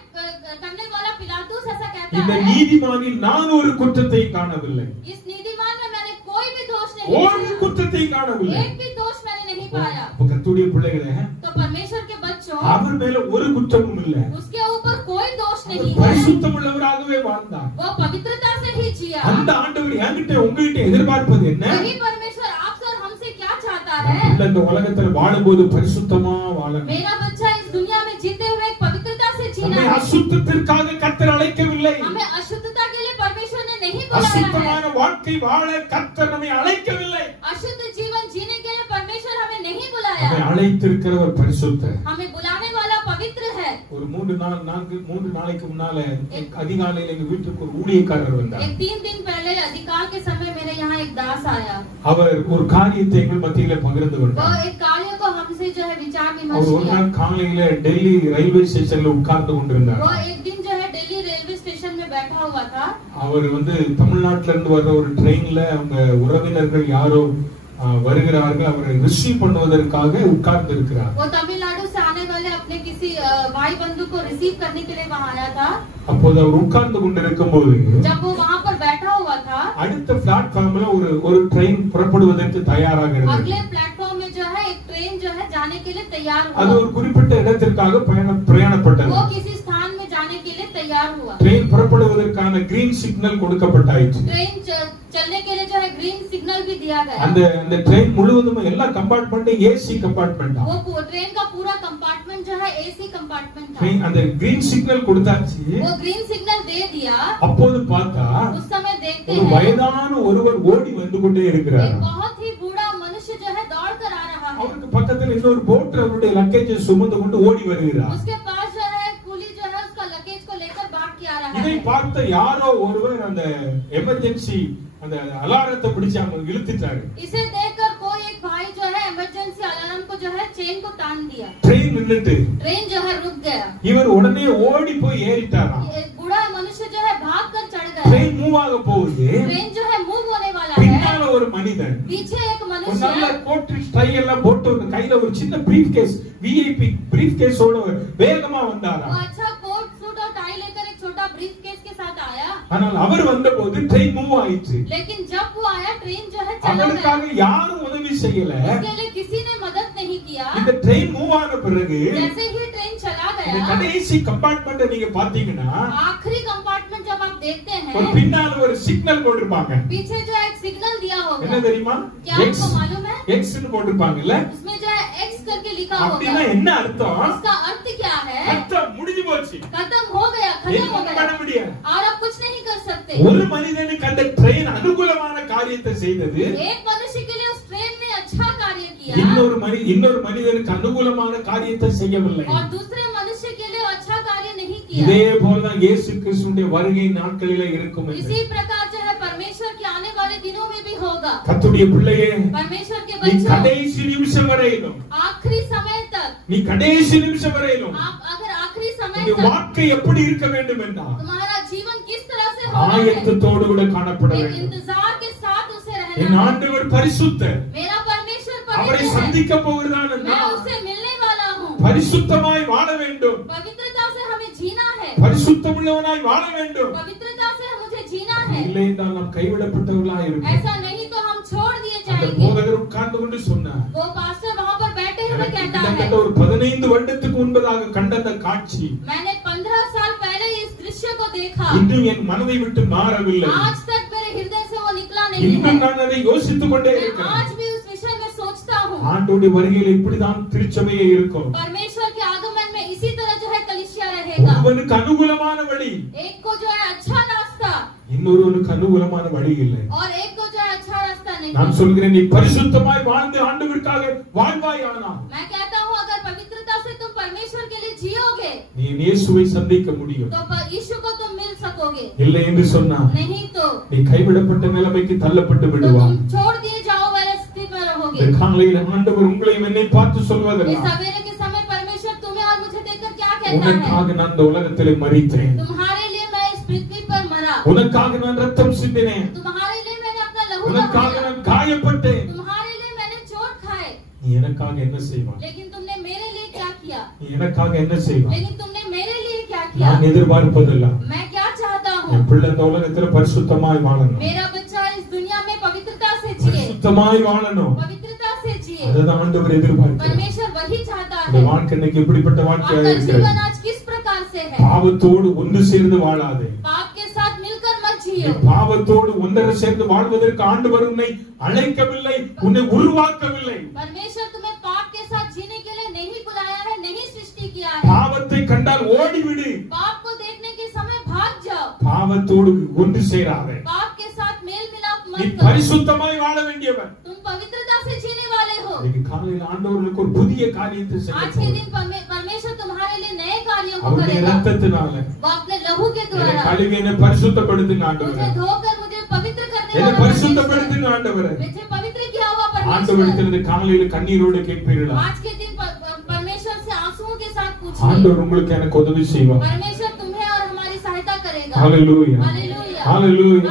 करने वाला पिलातुस ऐसा कहता இந்த है நீதிமானில் நான் ஒரு குற்றத்தை காணவில்லை. इस नीतिमान में मैंने कोई भी दोष नहीं ஒரு पाया. குற்றத்தை காணவில்லை. एक भी दोष मैंने नहीं पाया. அப்ப கர்த்தருடைய பிள்ளைகளே, तो परमेश्वर के बच्चों அவர் மேல ஒரு குற்றமும் இல்ல. उसके ऊपर कोई दोष அவர் नहीं है. பரிசுத்தமுள்ளவராகவே வாழ்ந்தார். वो पवित्रता से ही जिया. அந்த ஆண்டவர் என்கிட்ட உங்ககிட்ட எதிர்பார்ப்பது என்ன? वही परमेश्वर आपसे और हमसे क्या चाहता है? நம்ம இந்த உலகத்துல வாழும்போது பரிசுத்தமா வாழணும். मेरा बच्चा इस दुनिया में जीते हुए एक पवित्रता से जीना நம்மை है. அசுத்தத்திற்காக கர்த்தர் அழைக்கவில்லை. हमें अशुद्धता के लिए परमेश्वर ने नहीं बुलाया है. அசுத்தமான வாழ்க்கை வாழ கர்த்தர் நம்மை அழைக்கவில்லை. अशुद्ध जीवन जीने के लिए परमेश्वर हमें नहीं நம்மை बुलाया. அழைத்திருக்கிறவர் பரிசுத்தர். हमें बुलाने वाला पवित्र है. ஒரு 3 நாளைக்கு முன்னால அதிகாலையில எங்க வீட்டுக்கு ஒரு ஊழியக்காரர் வந்தார். एक 3 दिन पहले अधिकार के समय मेरे यहाँ एक दास आया. அவர் ஒரு காரியத்தை எங்கள் மத்தியில பகிர்ந்து वो கொண்டார். एक कार्य को हमसे जो है विचार विमर्श அவர் ஒரு किया. நாள் காலையில டெல்லி ரயில்வே ஸ்டேஷன்ல உட்கார்ந்து கொண்டிருந்தார். वो एक दिन जो है दिल्ली रेलवे स्टेशन में बैठा हुआ था. அவர் தமிழ்நாட்டுல இருந்து வர்ற ஒரு ட்ரெயின்ல அவங்க உறவினர்கள் யாரோ வருகிறார்கள், அவரை ரிசீவ் பண்ணுவதற்காக உட்கார்ந்து இருக்கிறார். वो तमिलनाडु से आने वाले अपने किसी भाई बंधु को रिसीव करने के लिए वहाँ आया था. அப்போது அவர் உட்கார்ந்து கொண்டிருக்கும் போது जब वो वहाँ पर बैठा हुआ था, அடுத்த பிளாட்ஃபார்ம்ல ஒரு ட்ரெயின் புறப்படுவதற்கு தயாராக இருந்தது. अगले प्लेटफॉर्म में जो है एक ट्रेन जो है जाने के लिए तैयार அது हुआ. ஒரு குறிப்பிட்ட இடத்திற்காக பிரயாணப்பட்டது. वो किसी स्थान में जाने के लिए तैयार हुआ. ட்ரெயின் புறப்படுவதற்கான கிரீன் சிக்னல் கொடுக்கப்பட்டாயிற்று. ट्रेन चलने के लिए जो है ग्रीन सिग्नल भी दिया गया. அந்த ட்ரெயின் முழுவதும் எல்லா கம்பார்ட்மெண்ட்டும் ஏசி கம்பார்ட்மெண்ட் தான். वो ट्रेन का पूरा कंपार्टमेंट जो है एसी कंपार्टमेंट था. அந்த கிரீன் சிக்னல் கொடுத்தாச்சு. वो ग्रीन सिग्नल दे दिया. அப்போது பார்த்தா उस समय देखते ஒரு हैं வயதான ஒருவர் ஓடி வந்து கொண்டே இருக்கிறார். एक बहुत ही बूढ़ा मनुष्य जो है दौड़ कर आ रहा है. அவருக்கு பக்கத்தில் இன்னொரு போட் அவருடைய லக்கேஜை சுமந்து கொண்டு ஓடி வருகிறார். उसके पास जो है कुली जो है उसका लगेज को लेकर भाग के आ रहा இதை है. பார்த்த யாரோ ஒருவர் அந்த எமர்ஜென்சி அந்த அலாரத்தை பிடிச்சு அவங்க இழுத்துட்டாரு. इसे देखकर कोई एक भाई जो है इमरजेंसी अलार्म को जो है चेन को तान दिया. ட்ரெயின் நின்னுட்டு ट्रेन जो है रुक गया. இவர் உடனே ஓடி போய் ஏறிட்டாராம். एक बूढ़ा मनुष्य जो है भाग कर चढ़ गया. ட்ரெயின் மூவ் ஆக போகுது. ट्रेन जो है मूव होने वाला பின்னால है. ஒரு மனிதன் पीछे एक ஒரு मनुष्य நல்ல கோட் டை எல்லாம் போட்டு ஒரு கையில ஒரு சின்ன பிரீஃப் கேஸ் விஐபி பிரீஃப் கேஸோட வேகமா वो வந்தாராம். अच्छा कोट सूट और टाई लेकर एक छोटा ब्रीफ केस के साथ आया. ஆனால் அவர் வந்தபோது ட்ரெயின் மூவ் ஆயிடுச்சு. लेकिन जब वो आया ट्रेन जो है चला गया. அவருக்காக யாரும் உதவி செய்யல. उसके लिए किसी ने मदद नहीं किया. இந்த ட்ரெயின் மூவ் ஆன பிறகு जैसे ही ट्रेन चला இந்த गया, கடைசி கம்பார்ட்மெண்ட்டை நீங்க பாத்தீங்கன்னா आखिरी कंपार्टमेंट जब आप देखते ஒரு हैं, பின்னால ஒரு சிக்னல் போட்டிருப்பாங்க. पीछे जो है एक सिग्नल दिया என்ன होगा. தெரியுமா? क्या எக்ஸ் आपको मालूम है? எக்ஸ்னு போட்டிருப்பாங்கல்ல. उसमें जो है एक्स करके लिखा அப்படின்னா होगा. என்ன அர்த்தம்? उसका अर्थ क्या है? அர்த்தம் முடிஞ்சு போச்சு. खत्म हो गया, खत्म हो என்ன பண்ண गया முடியாது. और आप कुछ नहीं कर सकते. ஒரு மனிதனுக்கு அந்த ட்ரெயின் அனுகூலமான காரியத்தை செய்தது. एक मनुष्य के लिए उस ट्रेन ने अच्छा कार्य किया இன்னொரு மனிதனுக்கு அனுகூலமான காரியத்தை செய்யவில்லை. और दूसरे मनुष्य के लिए अच्छा कार्य नहीं किया. இதே போலதான் இயேசு கிறிஸ்துவின் வருகை நாட்களிலே இருக்கும். इसी प्रकार जो है परमेश्वर के आने वाले दिनों में भी होगा. கர்த்தருடைய பிள்ளையே, परमेश्वर के நீ बच्चों, கடைசி நிமிஷம் வரையிலும் आखिरी समय तक, நீ கடைசி நிமிஷம் வரையிலும் आप अगर आखिरी समय உன்னுடைய तक வாழ்க்கை எப்படி இருக்க வேண்டும் என்றால் तुम्हारा जीवन किस तरह से होना है, ஆயத்தத்தோடு கூட காணப்பட एक வேண்டும். इंतजार என் ஆண்டவர் பரிசுத்தர், मेरा परमेश्वर அவரை पवित्र है, சந்திக்க போகிறதான मैं நான் उससे मिलने वाला हूँ। பரிசுத்தமாய் வாழ வேண்டும், पवित्रता से हमें जीना है, பரிசுத்தமுள்ளவனாய் வாழ வேண்டும். पवित्रता से मुझे जीना है। இல்லை என்றால் நாம் கைவிடப்பட்டவர்களாய் இருப்போம். ऐसा नहीं तो हम छोड़ दिए அந்த जाएंगे। போதகர் உட்கார்ந்து கொண்டு சொன்னார், वो पास्टर वहाँ पर बैठे हुए कहता है, கிட்டத்தட்ட ஒரு 15 வருடத்துக்கு முன்பதாக கண்ட அந்த காட்சி मैंने 15 साल पहले इस दृश्य को देखा, இன்னும் என் மனதை விட்டு மாறவில்லை. आज तक मेरे हृदय से वो निकला नहीं இன்னும் है। நான் அதை யோசித்துக் கொண்டே मैं இருக்கிறேன். आज भी उस विषय में सोचता हूँ। ஆண்டவருடைய வருகையில் இப்படிதான் திருச்சபையே இருக்கும். परमेश्वर के आगमन में इसी तरह जो है कलीसिया रहेगा। ஒருவனுக்கு அனுகூலமான வழி, एक को जो है अच्छा रास्ता இன்னொருவனுக்கு அனுகூலமான வழி இல்லை. और एक को जो है अच्छा रास्ता नहीं। நான் சொல்கிறேன், நீ பரிசுத்தமாய் வாழ்ந்து ஆண்டவருக்காக வாழ்வாயானால் मैं कहता हूँ अगर पवित्रता से तुम परमेश्वर के लिए जियोगे நீ இயேசுவை சந்திக்க முடியும். तो यीशु को तुम मिल सकोगे, இல்லை என்று சொன்னால் नहीं तो நீ கைவிடப்பட்ட நிலைமைக்கு தள்ளப்பட்டு तुम விடுவாய். छोड़ दिए जाओ वाले स्थिति में रहोगे। இந்த காலையில் ஆண்டவர் உங்களையும் என்னை பார்த்து इस சொல்வதெல்லாம், सवेरे के समय परमेश्वर तुम्हें और मुझे देखकर क्या कहता है? உனக்காக நான் இந்த உலகத்திலே மரித்தேன், तुम्हारे लिए मैं इस पृथ्वी पर मरा, உனக்காக நான் ரத்தம் சிந்தினேன், तुम्हारे लिए मैंने अपना लहू உனக்காக बहाया, நான் காயப்பட்டேன். तुम्हारे लिए मैंने चोट खाए, நீ எனக்காக என்ன செய்வாய்? लेकिन तुमने मेरे लिए क्या किया? நீ எனக்காக என்ன செய்வாய்? लेकिन तुमने मेरे लिए क्या किया? நான் எதிர்பார்ப்பதெல்லாம் मैं क्या चाहता हूँ? என் பிள்ளை இந்த உலகத்துல பரிசுத்தமாய் வாழணும், मेरा बच्चा इस दुनिया में पवित्रता से जिए, பரிசுத்தமாய் வாழணும். पवित्रता से जिए। அதுதான் ஆண்டவர் எதிர்பார்க்கிறார். परमेश्वर वही चाहता இந்த है। வாழ்க்கை இன்னைக்கு எப்படிப்பட்ட வாழ்க்கையாக आपका இருக்கிறது? जीवन आज किस प्रकार से है? பாவத்தோடு ஒன்று சேர்ந்து வாழாதே. पाप के साथ मिलकर मत நீ जियो। பாவத்தோடு ஒன்றரை சேர்ந்து வாழ்வதற்கு ஆண்டவர் உன்னை அழைக்கவில்லை, உன்னை உருவாக்கவில்லை. परमेश्वर तुम्हें पाप के साथ जीने के लिए नहीं बुलाया है, नहीं सृष्टि किया है। பாவத்தை கண்டால் ஓடிவிடு, पाप को देखने के समय भाग जाओ, பாவத்தோடு ஒன்று சேராதே. पाप के साथ मेल मिलाप நீ मत करो। பரிசுத்தமாய் வாழ வேண்டியவன். तुम पवित्रता से जीने वाले हो। இன்னைக்கு காலையில் ஆண்டவருக்கு ஒரு புதிய காரியத்தை आज के செய்ய दिन परमेश्वर तुम्हारे लिए नए कार्यों को அவருடைய करेगा। ரத்தத்தினால वो अपने लहू के என்னை द्वारा கழுவி என்னை பரிசுத்தப்படுத்துங்க मुझे ஆண்டவரே, धोकर मुझे पवित्र करने என்னை वाला பரிசுத்தப்படுத்துங்க ஆண்டவரே. मुझे पवित्र किया हुआ परमेश्वर। ஆண்டவருக்கு காலையில் கண்ணீரோடு கேட்பீர்களா? आज के दिन परमेश्वर से आंसुओं के साथ पूछिए। ஆண்டவர் உங்களுக்கு எனக்கு உதவி செய்வார். परमेश्वर तुम्हें और हमारी सहायता करेगा। ஹalleluya, हालेलुया, ஹalleluya,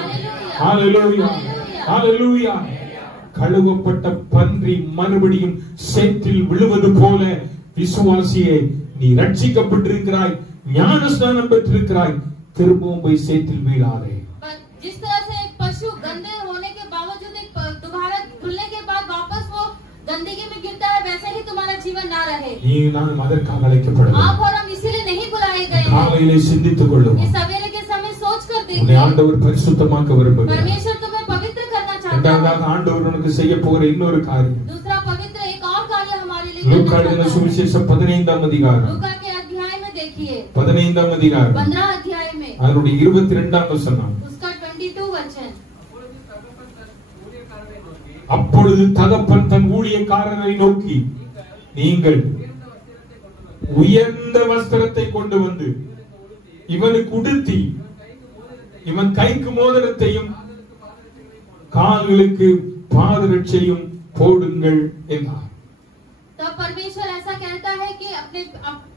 हालेलुया, ஹalleluya, ஹalleluya. கழுவப்பட்ட பன்றி மறுபடியும் சேற்றில் விழுவது போல விசுவாசியே, நீ ரட்சிக்கப்பட்டிருக்கிறாய், ஞானஸ்நானம் பெற்றிருக்கிறாய், திரும்பவும் போய் சேற்றில் வீழாதே. जिस तरह से एक पशु गंदे होने के बावजूद एक दोबारा धुलने के बाद वापस वो गंदगी में गिरता है, वैसे ही तुम्हारा जीवन ना रहे। நீ நான் அதற்காக அழைக்கப்படவில்லை. आप और हम इसीलिए नहीं बुलाए गए हैं। காலையிலே சிந்தித்துக் கொள்ளும், इस सवेरे के समय सोच कर உன்னை देखिए, ஆண்டவர் பரிசுத்தமாக்க விரும்புகிறார். परमेश्वर तुम्हें पवित्र करना चाहता है। இரண்டாவதாக ஆண்டவர் உனக்கு செய்ய போற இன்னொரு காரியம், दूसरा पवित्र एक और कार्य हमारे लिए லூக்கா करना எழுதின चाहता है। சுவிசேஷம் 15ஆம் அதிகாரம், लूका के अध्याय में देखिए, 15ஆம் அதிகாரம் 15 अध्याय में அதனுடைய 22ஆம் வசனம். उसका 22 वचन। அப்பொழுது தகப்பன் தன் ஊழியக்காரரை நோக்கி, நீங்கள் உயர்ந்த வஸ்திரத்தை கொண்டு வந்து இவனுக்கு உடுத்தி இவன் கைக்கு மோதிரத்தையும் கால்களுக்கு பாதரட்சையும் போடுங்கள் என்றார். तब परमेश्वर ऐसा कहता है कि अपने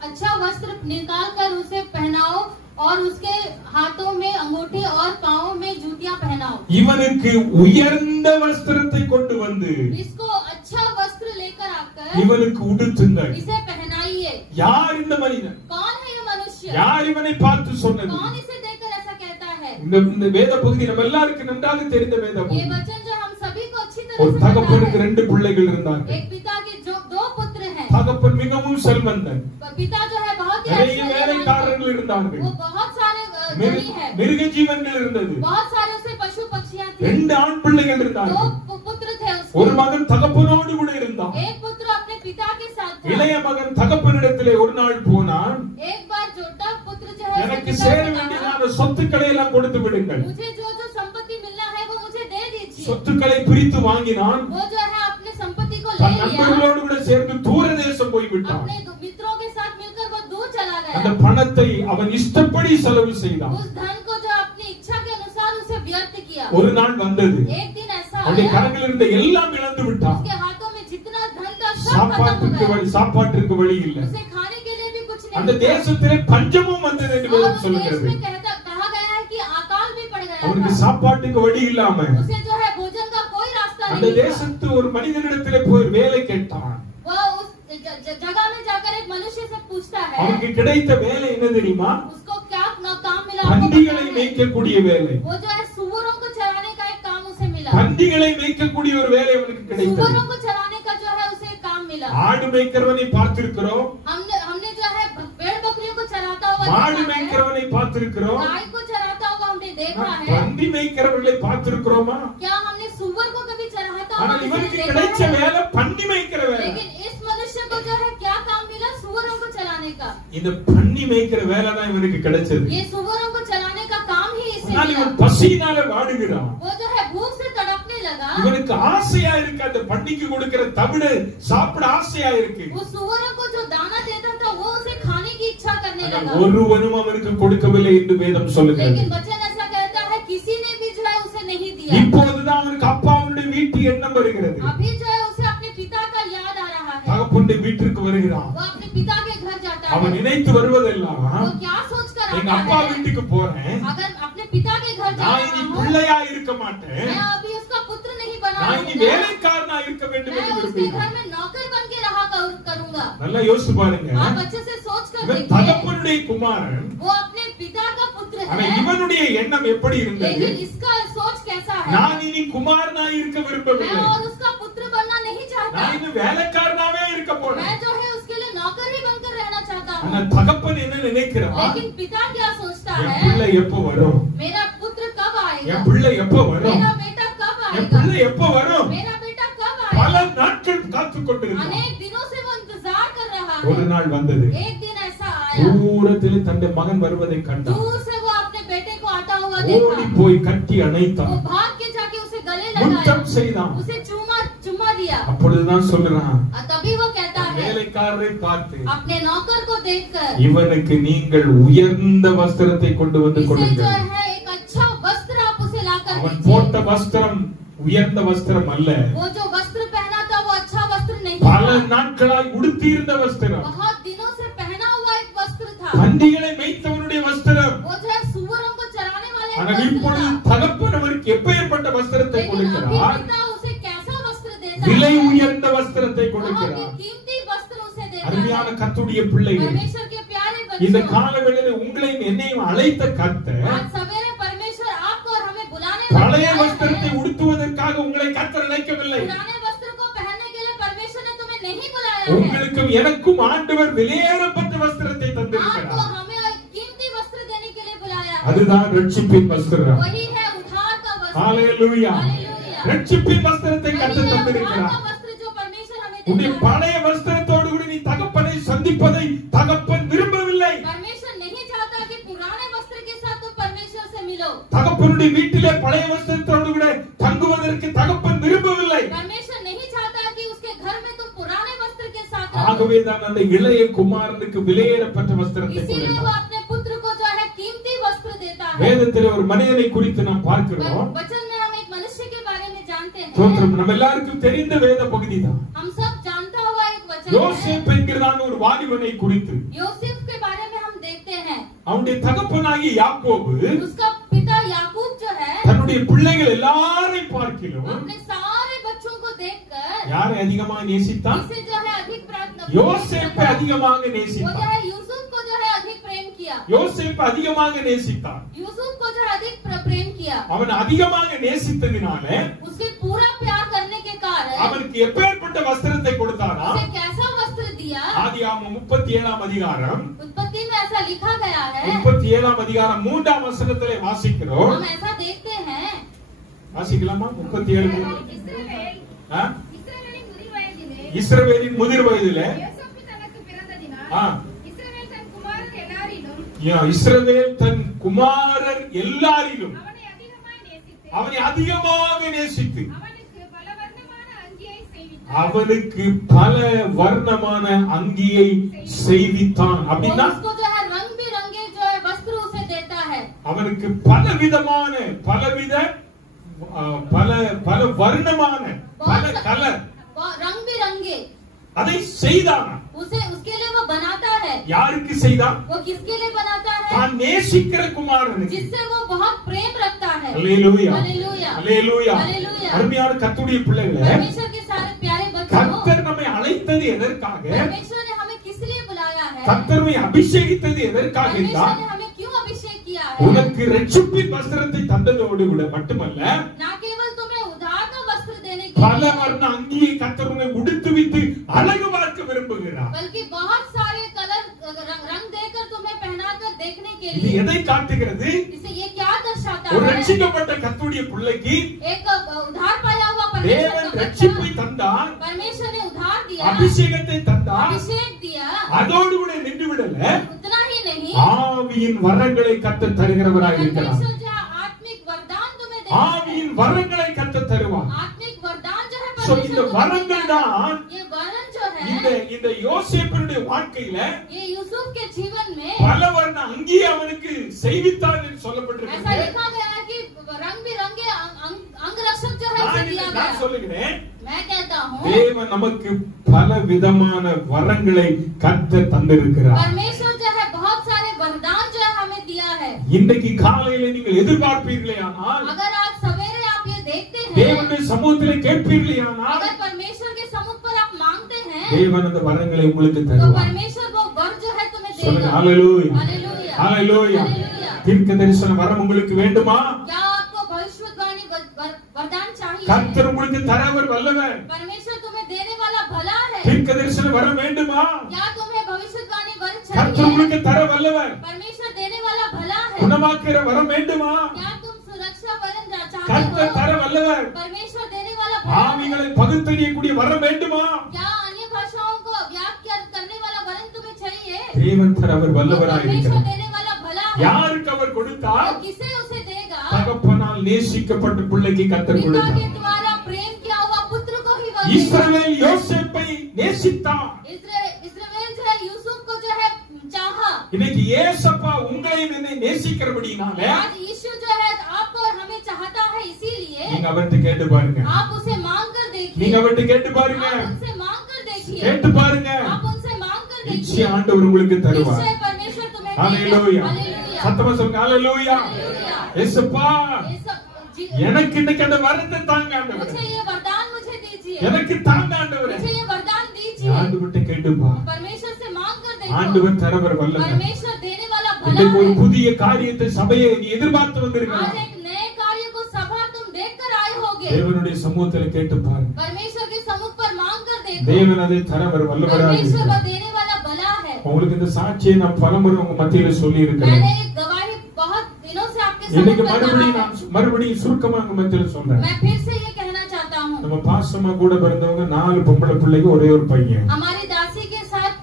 अच्छा वस्त्र निकाल कर उसे पहनाओ और उसके हाथों में अंगूठी और पाँवों में जूतियां पहनाओ। இவனுக்கு உயர்ந்த வஸ்திரத்தை கொண்டு வந்து इसको अच्छा वस्त्र लेकर आकर இவனுக்கு உடுத்துங்கள். इसे पहनाइए। யார் இந்த மனிதன்? कौन है ये मनुष्य? யார் इवனை பார்த்து சொன்னது? कौन इसे देखकर ऐसा कहता है? இந்த வேத பகுதி நம்ம எல்லாருக்கும் நன்றாக தெரிந்த வேத ये பகுதி. वचन जो हम सभी को अच्छी ஒரு तरह से पता தகப்பனுக்கு है। 2 பிள்ளைகள் இருந்தார்கள். एक पिता के जो 2 पुत्र हैं। தகப்பன் மிகவும் செல்வந்தன், पिता जो है बहुत ही நிறைய ऐश्वर्यवान வேலைக்காரர்கள் है। இருந்தார்கள், वो बहुत सारे धनी है, மிருக ஜீவன்கள் இருந்தது, बहुत सारे उसे पशु पक्षियां थी। 2 ஆண் பிள்ளைகள் 2 இருந்தார்கள். पुत्र थे उसके। ஒரு மகன் தகப்பனோடு கூட இருந்தான். एक पुत्र अपने पिता के साथ था। இளைய மகன் தகப்பனிடத்திலே ஒரு நாள் போனான், एक बार छोटा पुत्र जो है எனக்கு उसके சேர पिता से வேண்டியதான कहा, சொத்துக்களை எல்லாம் கொடுத்து விடுங்கள். मुझे जो जो संपत्ति मिलना है वो मुझे दे दीजिए। சொத்துக்களை பிரித்து வாங்கினான். वो जो है अपने संपत्ति को ले தன் लिया, நண்பர்களோடு கூட சேர்ந்து தூர தேசம் போய்விட்டான். अपने मित्रों के साथ मिलकर वो दूर चला அந்த गया। பணத்தை அவன் இஷ்டப்படி செலவு செய்தான். उस धन को जो अपनी इच्छा के अनुसार उसे व्यर्थ किया। ஒரு நாள் வந்தது, एक दिन ऐसा அவனுடைய आया, கரங்களில் இருந்த எல்லாம் இழந்து விட்டான். उसके हाथों में जितना धन था सब खत्म हो गया। சாப்பாட்டுக்கு வழி இல்லை. उसे खाने के लिए भी कुछ அந்த नहीं था। தேசத்திலே பஞ்சமும் வந்தது என்று और வேதம் उस देश சொல்கிறது. में कहा गया है कि अकाल भी पड़ गया அவனுக்கு था। சாப்பாட்டுக்கு வழி இல்லாம उसे जो है भोजन का कोई का அந்த नहीं था। தேசத்து ஒரு மனிதனிடத்திலே போய் வேலை கேட்டான். वह उस जगह में जाकर एक मनुष्य से पूछता है, அவனுக்கு கிடைத்த வேலை என்ன தெரியுமா? उसको क्या काम मिला? आपको பண்டிகளை पता है? மேய்க்கக்கூடிய வேலை. वो जो है सुअरों को चराने का एक काम उसे मिला। பண்டிகளை மேய்க்கக்கூடிய ஒரு வேலை அவனுக்கு கிடைத்தது. सुअरों को चराने का जो है उसे काम मिला। ஆடு மேய்க்கிறவனை பார்த்திருக்கிறோம், हमने जो है भेड़ बकरियों को चराता हुआ மாடு देखा है, மேய்க்கிறவனை பார்த்திருக்கிறோம், गाय को चराता हुआ हमने देखा है। பண்டி மேய்க்கிறவர்களை பார்த்திருக்கிறோமா? क्या हमने सुअर को कभी चराता हुआ ஆனால் किसी இவனுக்கு ने देखा கிடைச்ச है? வேலை பண்டி மேய்க்கிற வேலை. लेकिन इस मनुष्य को जो है क्या काम मिला? सुअरों को चलाने का। இந்த பண்டி மேய்க்கிற வேலை தான் இவனுக்கு கிடைச்சது. ये सुअरों को चलाने का काम ही इसे ஆனால் मिला। இவன் பசியினால வாடுகிறான். वो जो है भूख से तड़पने लगा। இவனுக்கு ஆசையா இருக்கு, அந்த பண்டிக்கு கொடுக்கிற தவிடு சாப்பிட ஆசையா இருக்கு. वो सुअरों को जो दाना देता था वो उसे खाने की इच्छा करने लगा। ஒருவனும் அவனுக்கு கொடுக்கவில்லை என்று வேதம் சொல்லுகிறது. लेकिन वचन ऐसा कहता है किसी ने भी जो है उसे नहीं दिया। இப்போதுதான் அவனுக்கு அப்பாவுடைய வீட்டு எண்ணம் வருகிறது. अभी जो है उसे अपने पिता का याद आ रहा है। தகப்பனுடைய வீட்டிற்கு வருகிறான். वो अपने पिता के घर जाता அவன் है। நினைத்து வருவதெல்லாம், वो क्या सोच कर எங்க आता அப்பா है? வீட்டுக்கு போறேன், अगर अपने पिता के घर जा நான் रहा இனி हूँ, பிள்ளையா இருக்க மாட்டேன், मैं अभी उसका पुत्र नहीं बना நான் இனி रहूंगा। வேலைக்காரனா இருக்க வேண்டும் मैं என்று उसके घर விரும்புகிறான். में नौकर बन के रहा करूंगा। நல்லா யோசிச்சு பாருங்க. आप अच्छे से सोच कर இவன் देखिए। தகப்பனுடைய குமாரன், वो अपने पिता का पुत्र ஆனா है, இவனுடைய எண்ணம் எப்படி இருந்தது? लेकिन इसका सोच कैसा है? நான் இனி குமாரனா இருக்க मैं விரும்பவில்லை, और उसका पुत्र बनना नहीं चाहता। நான் இன்னும் வேலைக்காரனாவே இருக்க போறேன். मैं जो है उसके लिए नौकर ही बनकर रहना चाहता ஆனா हूँ। தகப்பன் என்ன நினைக்கிறான்? लेकिन पिता क्या सोचता என் है? பிள்ளை எப்ப வரும், मेरा पुत्र कब आएगा? என் பிள்ளை எப்ப வரும், मेरा बेटा कब என் आएगा? பிள்ளை எப்ப வரும்? मेरा बेटा कब பல आएगा? நாட்கள் காத்து கொண்டிருந்தான். अनेक दिनों से वो इंतजार कर रहा ஒரு है। நாள் வந்தது. एक दिन ऐसा आया, தூரத்தில் தன்னுடைய மகன் வருவதை கண்டான். दूर से वो अपने बेटे को आता हुआ ஓடி देखा। போய் கட்டி वो அணைத்தான், भाग के जाके उसे गले முத்தம் लगाया, செய்தான். उसे चुम्मा दिया। அப்பொழுதுதான் சொல்றான், और तभी वो कहता है வேலைக்காரரை பார்த்து, अपने नौकर को देखकर, இவனுக்கு நீங்கள் உயர்ந்த வஸ்திரத்தை கொண்டு வந்து इसे जो கொடுங்கள். है एक अच्छा वस्त्र आप उसे लाकर அவன் दीजिए। போட்ட வஸ்திரம் உயர்ந்த வஸ்திரம் அல்ல, वो जो वस्त्र पहना था वो अच्छा वस्त्र नहीं பல था। நாட்களாய் உடுத்தியிருந்த வஸ்திரம், बहुत दिनों से पहना हुआ एक वस्त्र था। பண்டிகளை மேய்த்தவனுடைய வஸ்திரம். वो जो है सुअरों को चराने वाले एक ஆனால் वस्त्र இப்பொழுது था। தகப்பன் அவருக்கு எப்பேற்பட்ட வஸ்திரத்தை लेकिन अभी கொடுக்கிறார்? पिता उसे कैसा वस्त्र देता விலை है? உயர்ந்த வஸ்திரத்தை बहुत கொடுக்கிறார். ही कीमती वस्त्र उसे देता அருமையான है। கர்த்தருடைய பிள்ளைகள், परमेश्वर के प्यारे இந்த बच्चों, காலவேளையில் உங்களையும் என்னையும் அழைத்த கர்த்தர் आज सवेरे परमेश्वर आपको और हमें बुलाने பழைய वाला வஸ்திரத்தை है। உடுத்துவதற்காக உங்களை கர்த்தர் நினைக்கவில்லை. पुराने वस्त्र को पहनने के लिए परमेश्वर ने तुम्हें नहीं बुलाया है। உங்களுக்கும் எனக்கும் ஆண்டவர் விலையேறப்பட்ட வஸ்திரத்தை आपको தந்திருக்கிறார். हमें एक कीमती वस्त्र देने के लिए बुलाया है। அதுதான் ரட்சிப்பின் வஸ்திரம். वही है उद्धार का वस्त्र। ஹalleluya. हालेलुया। ரட்சிப்பின் வஸ்திரத்தை वही கர்த்தர் है उद्धार தந்திருக்கிறார். का वस्त्र जो परमेश्वर हमें உன்னுடைய देता है। பழைய வஸ்திரத்தோடு கூட நீ தகப்பனை சந்திப்பதை தகப்பன் விரும்பவில்லை. परमेश्वर नहीं चाहता कि पुराने वस्त्र के साथ तुम परमेश्वर से मिलो। தகப்பனுடைய வீட்டிலே பழைய வஸ்திரத்தோடு கூட தங்குவதற்கு தகப்பன் விரும்பவில்லை. परमेश्वर नहीं चाहता कि उसके घर में तुम पुराने वस्त्र के साथ रहो। ஆகவே தான் அந்த இளைய குமாரனுக்கு விலையேறப்பட்ட வஸ்திரத்தை इसीलिए वो கொடுத்தார். अपने पुत्र को जो है कीमती वस्त्र देता है। வேதத்திலே ஒரு மனிதனை குறித்து நாம் பார்க்கிறோம். वचन में हम एक मनुष्य के बारे में जानते हैं। ஸ்தோத்திரம். நம்ம எல்லாருக்கும் தெரிந்த வேத பகுதி தான். हम सब जानता हुआ एक वचन யோசேப் என்கிறதான ஒரு வாலிபனை குறித்து. यूसुफ के बारे में हम देखते हैं। அவனுடைய தகப்பனாகிய யாக்கோபு उसका पिता याकूब जो है தன்னுடைய பிள்ளைகள் எல்லாரையும் பார்க்கிலும் अपने सारे बच्चों को देखकर யாரை அதிகமாக நேசித்தான்? इसे जो है अधिक प्रार्थना யோசேப்பை அதிகமாக वो जो நேசித்தான். है यूसुफ को जो है अधिक प्रेम किया। யோசேப்பை அதிகமாக நேசித்தான். यूसुफ को जो है अधिक प्रेम किया। அவன் அதிகமாக நேசித்ததினால उसके पूरा प्यार करने के कारण அவனுக்கு எப்பேற்பட்ட வஸ்திரத்தை கொடுத்தாரா? उसे कैसा वस्त्र दिया? ஆதியாகமம் 37ஆம் அதிகாரம் उत्पत्ति में ऐसा लिखा गया है। 37ஆம் அதிகாரம் 3ஆம் வசனத்திலே வாசிக்கிறோம். हम ऐसा देखते हैं। வாசிக்கலாமா? 37 இஸ்ரவேல் ஆ? இஸ்ரவேலின் முதிர் வயதிலே இஸ்ரவேலின் முதிர் வயதிலே யோசேப்பு தனக்கு பிறந்ததினால் ஆ, இஸ்ரவேல் தன் குமாரர் எல்லாரிலும் இஸ்ரவேல் தன் குமாரர் எல்லாரிலும் அவனை அதிகமாய் நேசித்து அவனை அதிகமாக நேசித்து அவனுக்கு பல வர்ணமான அங்கியை செய்வித்தான். அவனுக்கு பல வர்ணமான அங்கியை செய்வித்தான். அப்படின்னா और उसको जो है रंग बिरंगे जो है वस्त्र उसे देता है। அவனுக்கு பலவிதமான பலவித பல பல வர்ணமான பல கலர் रंग बिरंगे அதை செய்தான். उसे उसके लिए वो बनाता है। யாருக்கு செய்தான்? वो किसके लिए बनाता है? தான் நேசிக்கிற குமாரனுக்கு. जिससे वो बहुत प्रेम रखता है। அல்லேலூயா, हालेलुया, அல்லேலூயா. हालेलुया। அருமையான கர்த்தருடைய பிள்ளைகளே, परमेश्वर के सारे प्यारे बच्चों, கர்த்தர் நம்மை அழைத்தது எதற்காக? परमेश्वर ने हमें किस लिए बुलाया है? கர்த்தரை அபிஷேகித்தது எதற்காக परमेश्वर என்றால், ने हमें क्यों अभिषेक किया है? உனக்கு ரட்சிப்பின் வஸ்திரத்தை தந்ததோடு கூட மட்டுமல்ல, ना केवल तुम्हें उद्धार का वस्त्र देने के பல लिए, வர்ண அங்கியை கர்த்தர் உன்னை உடுத்துவித்து அழகு பார்க்க விரும்புகிறார். बल्कि बहुत सारे कलर रंग देकर तुम्हें पहनाकर देखने के இது लिए। எதை காட்டுகிறது? इसे ये क्या दर्शाता ஒரு है? ரட்சிக்கப்பட்ட கர்த்தருடைய பிள்ளைக்கு एक उद्धार पाया हुआ परमेश्वर தேவன் का ரட்சிப்பை बच्चा, தந்தார், परमेश्वर ने उद्धार दिया, அபிஷேகத்தை தந்தார். अभिषेक दिया। அதோடு கூட நின்று விடல, उतना ही नहीं, ஆவியின் வரங்களை கர்த்தர் தருகிறவராய் இருக்கிறார். परमेश्वर जो है आत्मिक वरदान तुम्हें देता है। ஆவியின் வரங்களை கர்த்தர் தருவார். आत्मिक वरदान जो है சோ இந்த परमेश्वर तुम्हें வரங்கள் देता है। தான் ये वरन जो இந்த है, இந்த யோசேப்பினுடைய வாழ்க்கையில ये यूसुफ के जीवन में பல வர்ண அங்கியை அவனுக்கு செய்வித்தார் என்று ऐसा சொல்லப்பட்டிருக்கிறது. लिखा गया है कि रंग बिरंगे अंगरक्षक जो है उसे दिया நான் गया। சொல்லுகிறேன், मैं कहता हूँ, தேவன் நமக்கு பல விதமான வரங்களை கர்த்தர் தந்திருக்கிறார். परमेश्वर जो है बहुत सारे वरदान जो है हमें दिया है। இன்றைக்கு காலையில நீங்கள் எதிர்பார்ப்பீர்களே ஆனால், अगर आज सवेरे आप ये देखते हैं, தேவனுடைய சமூகத்திலே கேட்பீர்களே ஆனால், अगर परमेश्वर के समुख पर आप मांगते हैं, தேவன் அந்த வரங்களை உங்களுக்கு तो தருவார். परमेश्वर वो वर जो है तुम्हें சொல்லுங்க, देगा। ஹalleluya, हालेलुया, ஹalleluya. हालेलुया। தீர்க்க தரிசன வரம் உங்களுக்கு வேண்டுமா? क्या आपको भविष्यवाणी वरदान चाहिए? கர்த்தர் உங்களுக்கு தரவர் வல்லவர். परमेश्वर तुम्हें देने वाला भला है। தீர்க்க தரிசன வரம் வேண்டுமா? क्या तुम्हें भविष्यवाणी वर கர்த்தர் चाहिए? உங்களுக்கு தர வல்லவர். परमेश्वर देने वाला भला है। குணமாக்குற வரம் வேண்டுமா? क्या तुम सुरक्षा वरन चाहते கர்த்தர் हो? தர வல்லவர். परमेश्वर देने वाला भला है। ஆவிகளை பகுத்தறியக்கூடிய வரம் வேண்டுமா? क्या अन्य भाषाओं को व्याख्या करने वाला वरन तुम्हें चाहिए? தேவன் தரவர் तो வல்லவராய் परमेश्वर இருக்கிறார். देने वाला भला है। யாருக்கு அவர் கொடுத்தார்? तो किसे उसे देगा? தகப்பனால் நேசிக்கப்பட்ட பிள்ளைக்கு கர்த்தர் पिता கொடுத்தார். के द्वारा प्रेम किया हुआ पुत्र को ही वह देगा। இஸ்ரவேல் யோசேப்பை நேசித்தார். इस्राएल जो है यूसुफ को जो है चाहा। இன்னைக்கு ஏசப்பா உங்களையும் என்னை நேசிக்கிறபடினால आज यीशु जो है आपको और हमें चाहता है, इसीलिए நீங்க அவர்கிட்ட கேட்டு பாருங்க. आप उसे मांग कर देखिए। நீங்க அவர்கிட்ட கேட்டு பாருங்க. आप उनसे मांग कर देखिए। கேட்டு பாருங்க. आप उनसे मांग कर நிச்சய देखिए। ஆண்டவர் உங்களுக்கு தருவார். निश्चय परमेश्वर तुम्हें देगा। ஹalleluya. हालेलुया। சத்தமா சொல்லுங்க, ஹalleluya. हालेलुया। ஏசப்பா, ये सब எனக்கு இன்னைக்கு அந்த வரத்தை தாங்க ஆண்டவரே. मुझे ये वरदान मुझे दीजिए। எனக்கு தாங்க ஆண்டவரே. मुझे ये वरदान दीजिए। ஆண்டவர்கிட்ட கேட்டுப்பா. परमेश्वर से मांग कर देखो। ஆண்டவர் தரவர் வல்லவர். परमेश्वर देने वाला भला இன்னைக்கு ஒரு है। புதிய காரியத்தை சபையை நீ எதிர்பார்த்து வந்திருக்கலாம். आज एक नए कार्य को सभा तुम देख कर आए होगे। தேவனுடைய சமூகத்தில் கேட்டு பாருங்க. परमेश्वर के सम्मुख पर मांग कर देखो। தேவன் அதை தரவர் வல்லவராக परमेश्वर இருக்கிறார். वो देने वाला भला है। உங்களுக்கு இந்த சாட்சியை நான் பலமுறை உங்க மத்தியில சொல்லி இருக்கிறேன். मैंने एक गवाही बहुत दिनों से आपके இன்னைக்கு सम्मुख पर மறுபடியும் சுருக்கமா உங்க மத்தியில சொல்றேன். मैं फिर से ये कहना चाहता हूँ। நம்ம பாசமா கூட பிறந்தவங்க 4 பொம்பளை பிள்ளைக்கு ஒரே ஒரு பையன். हमारी दासी के साथ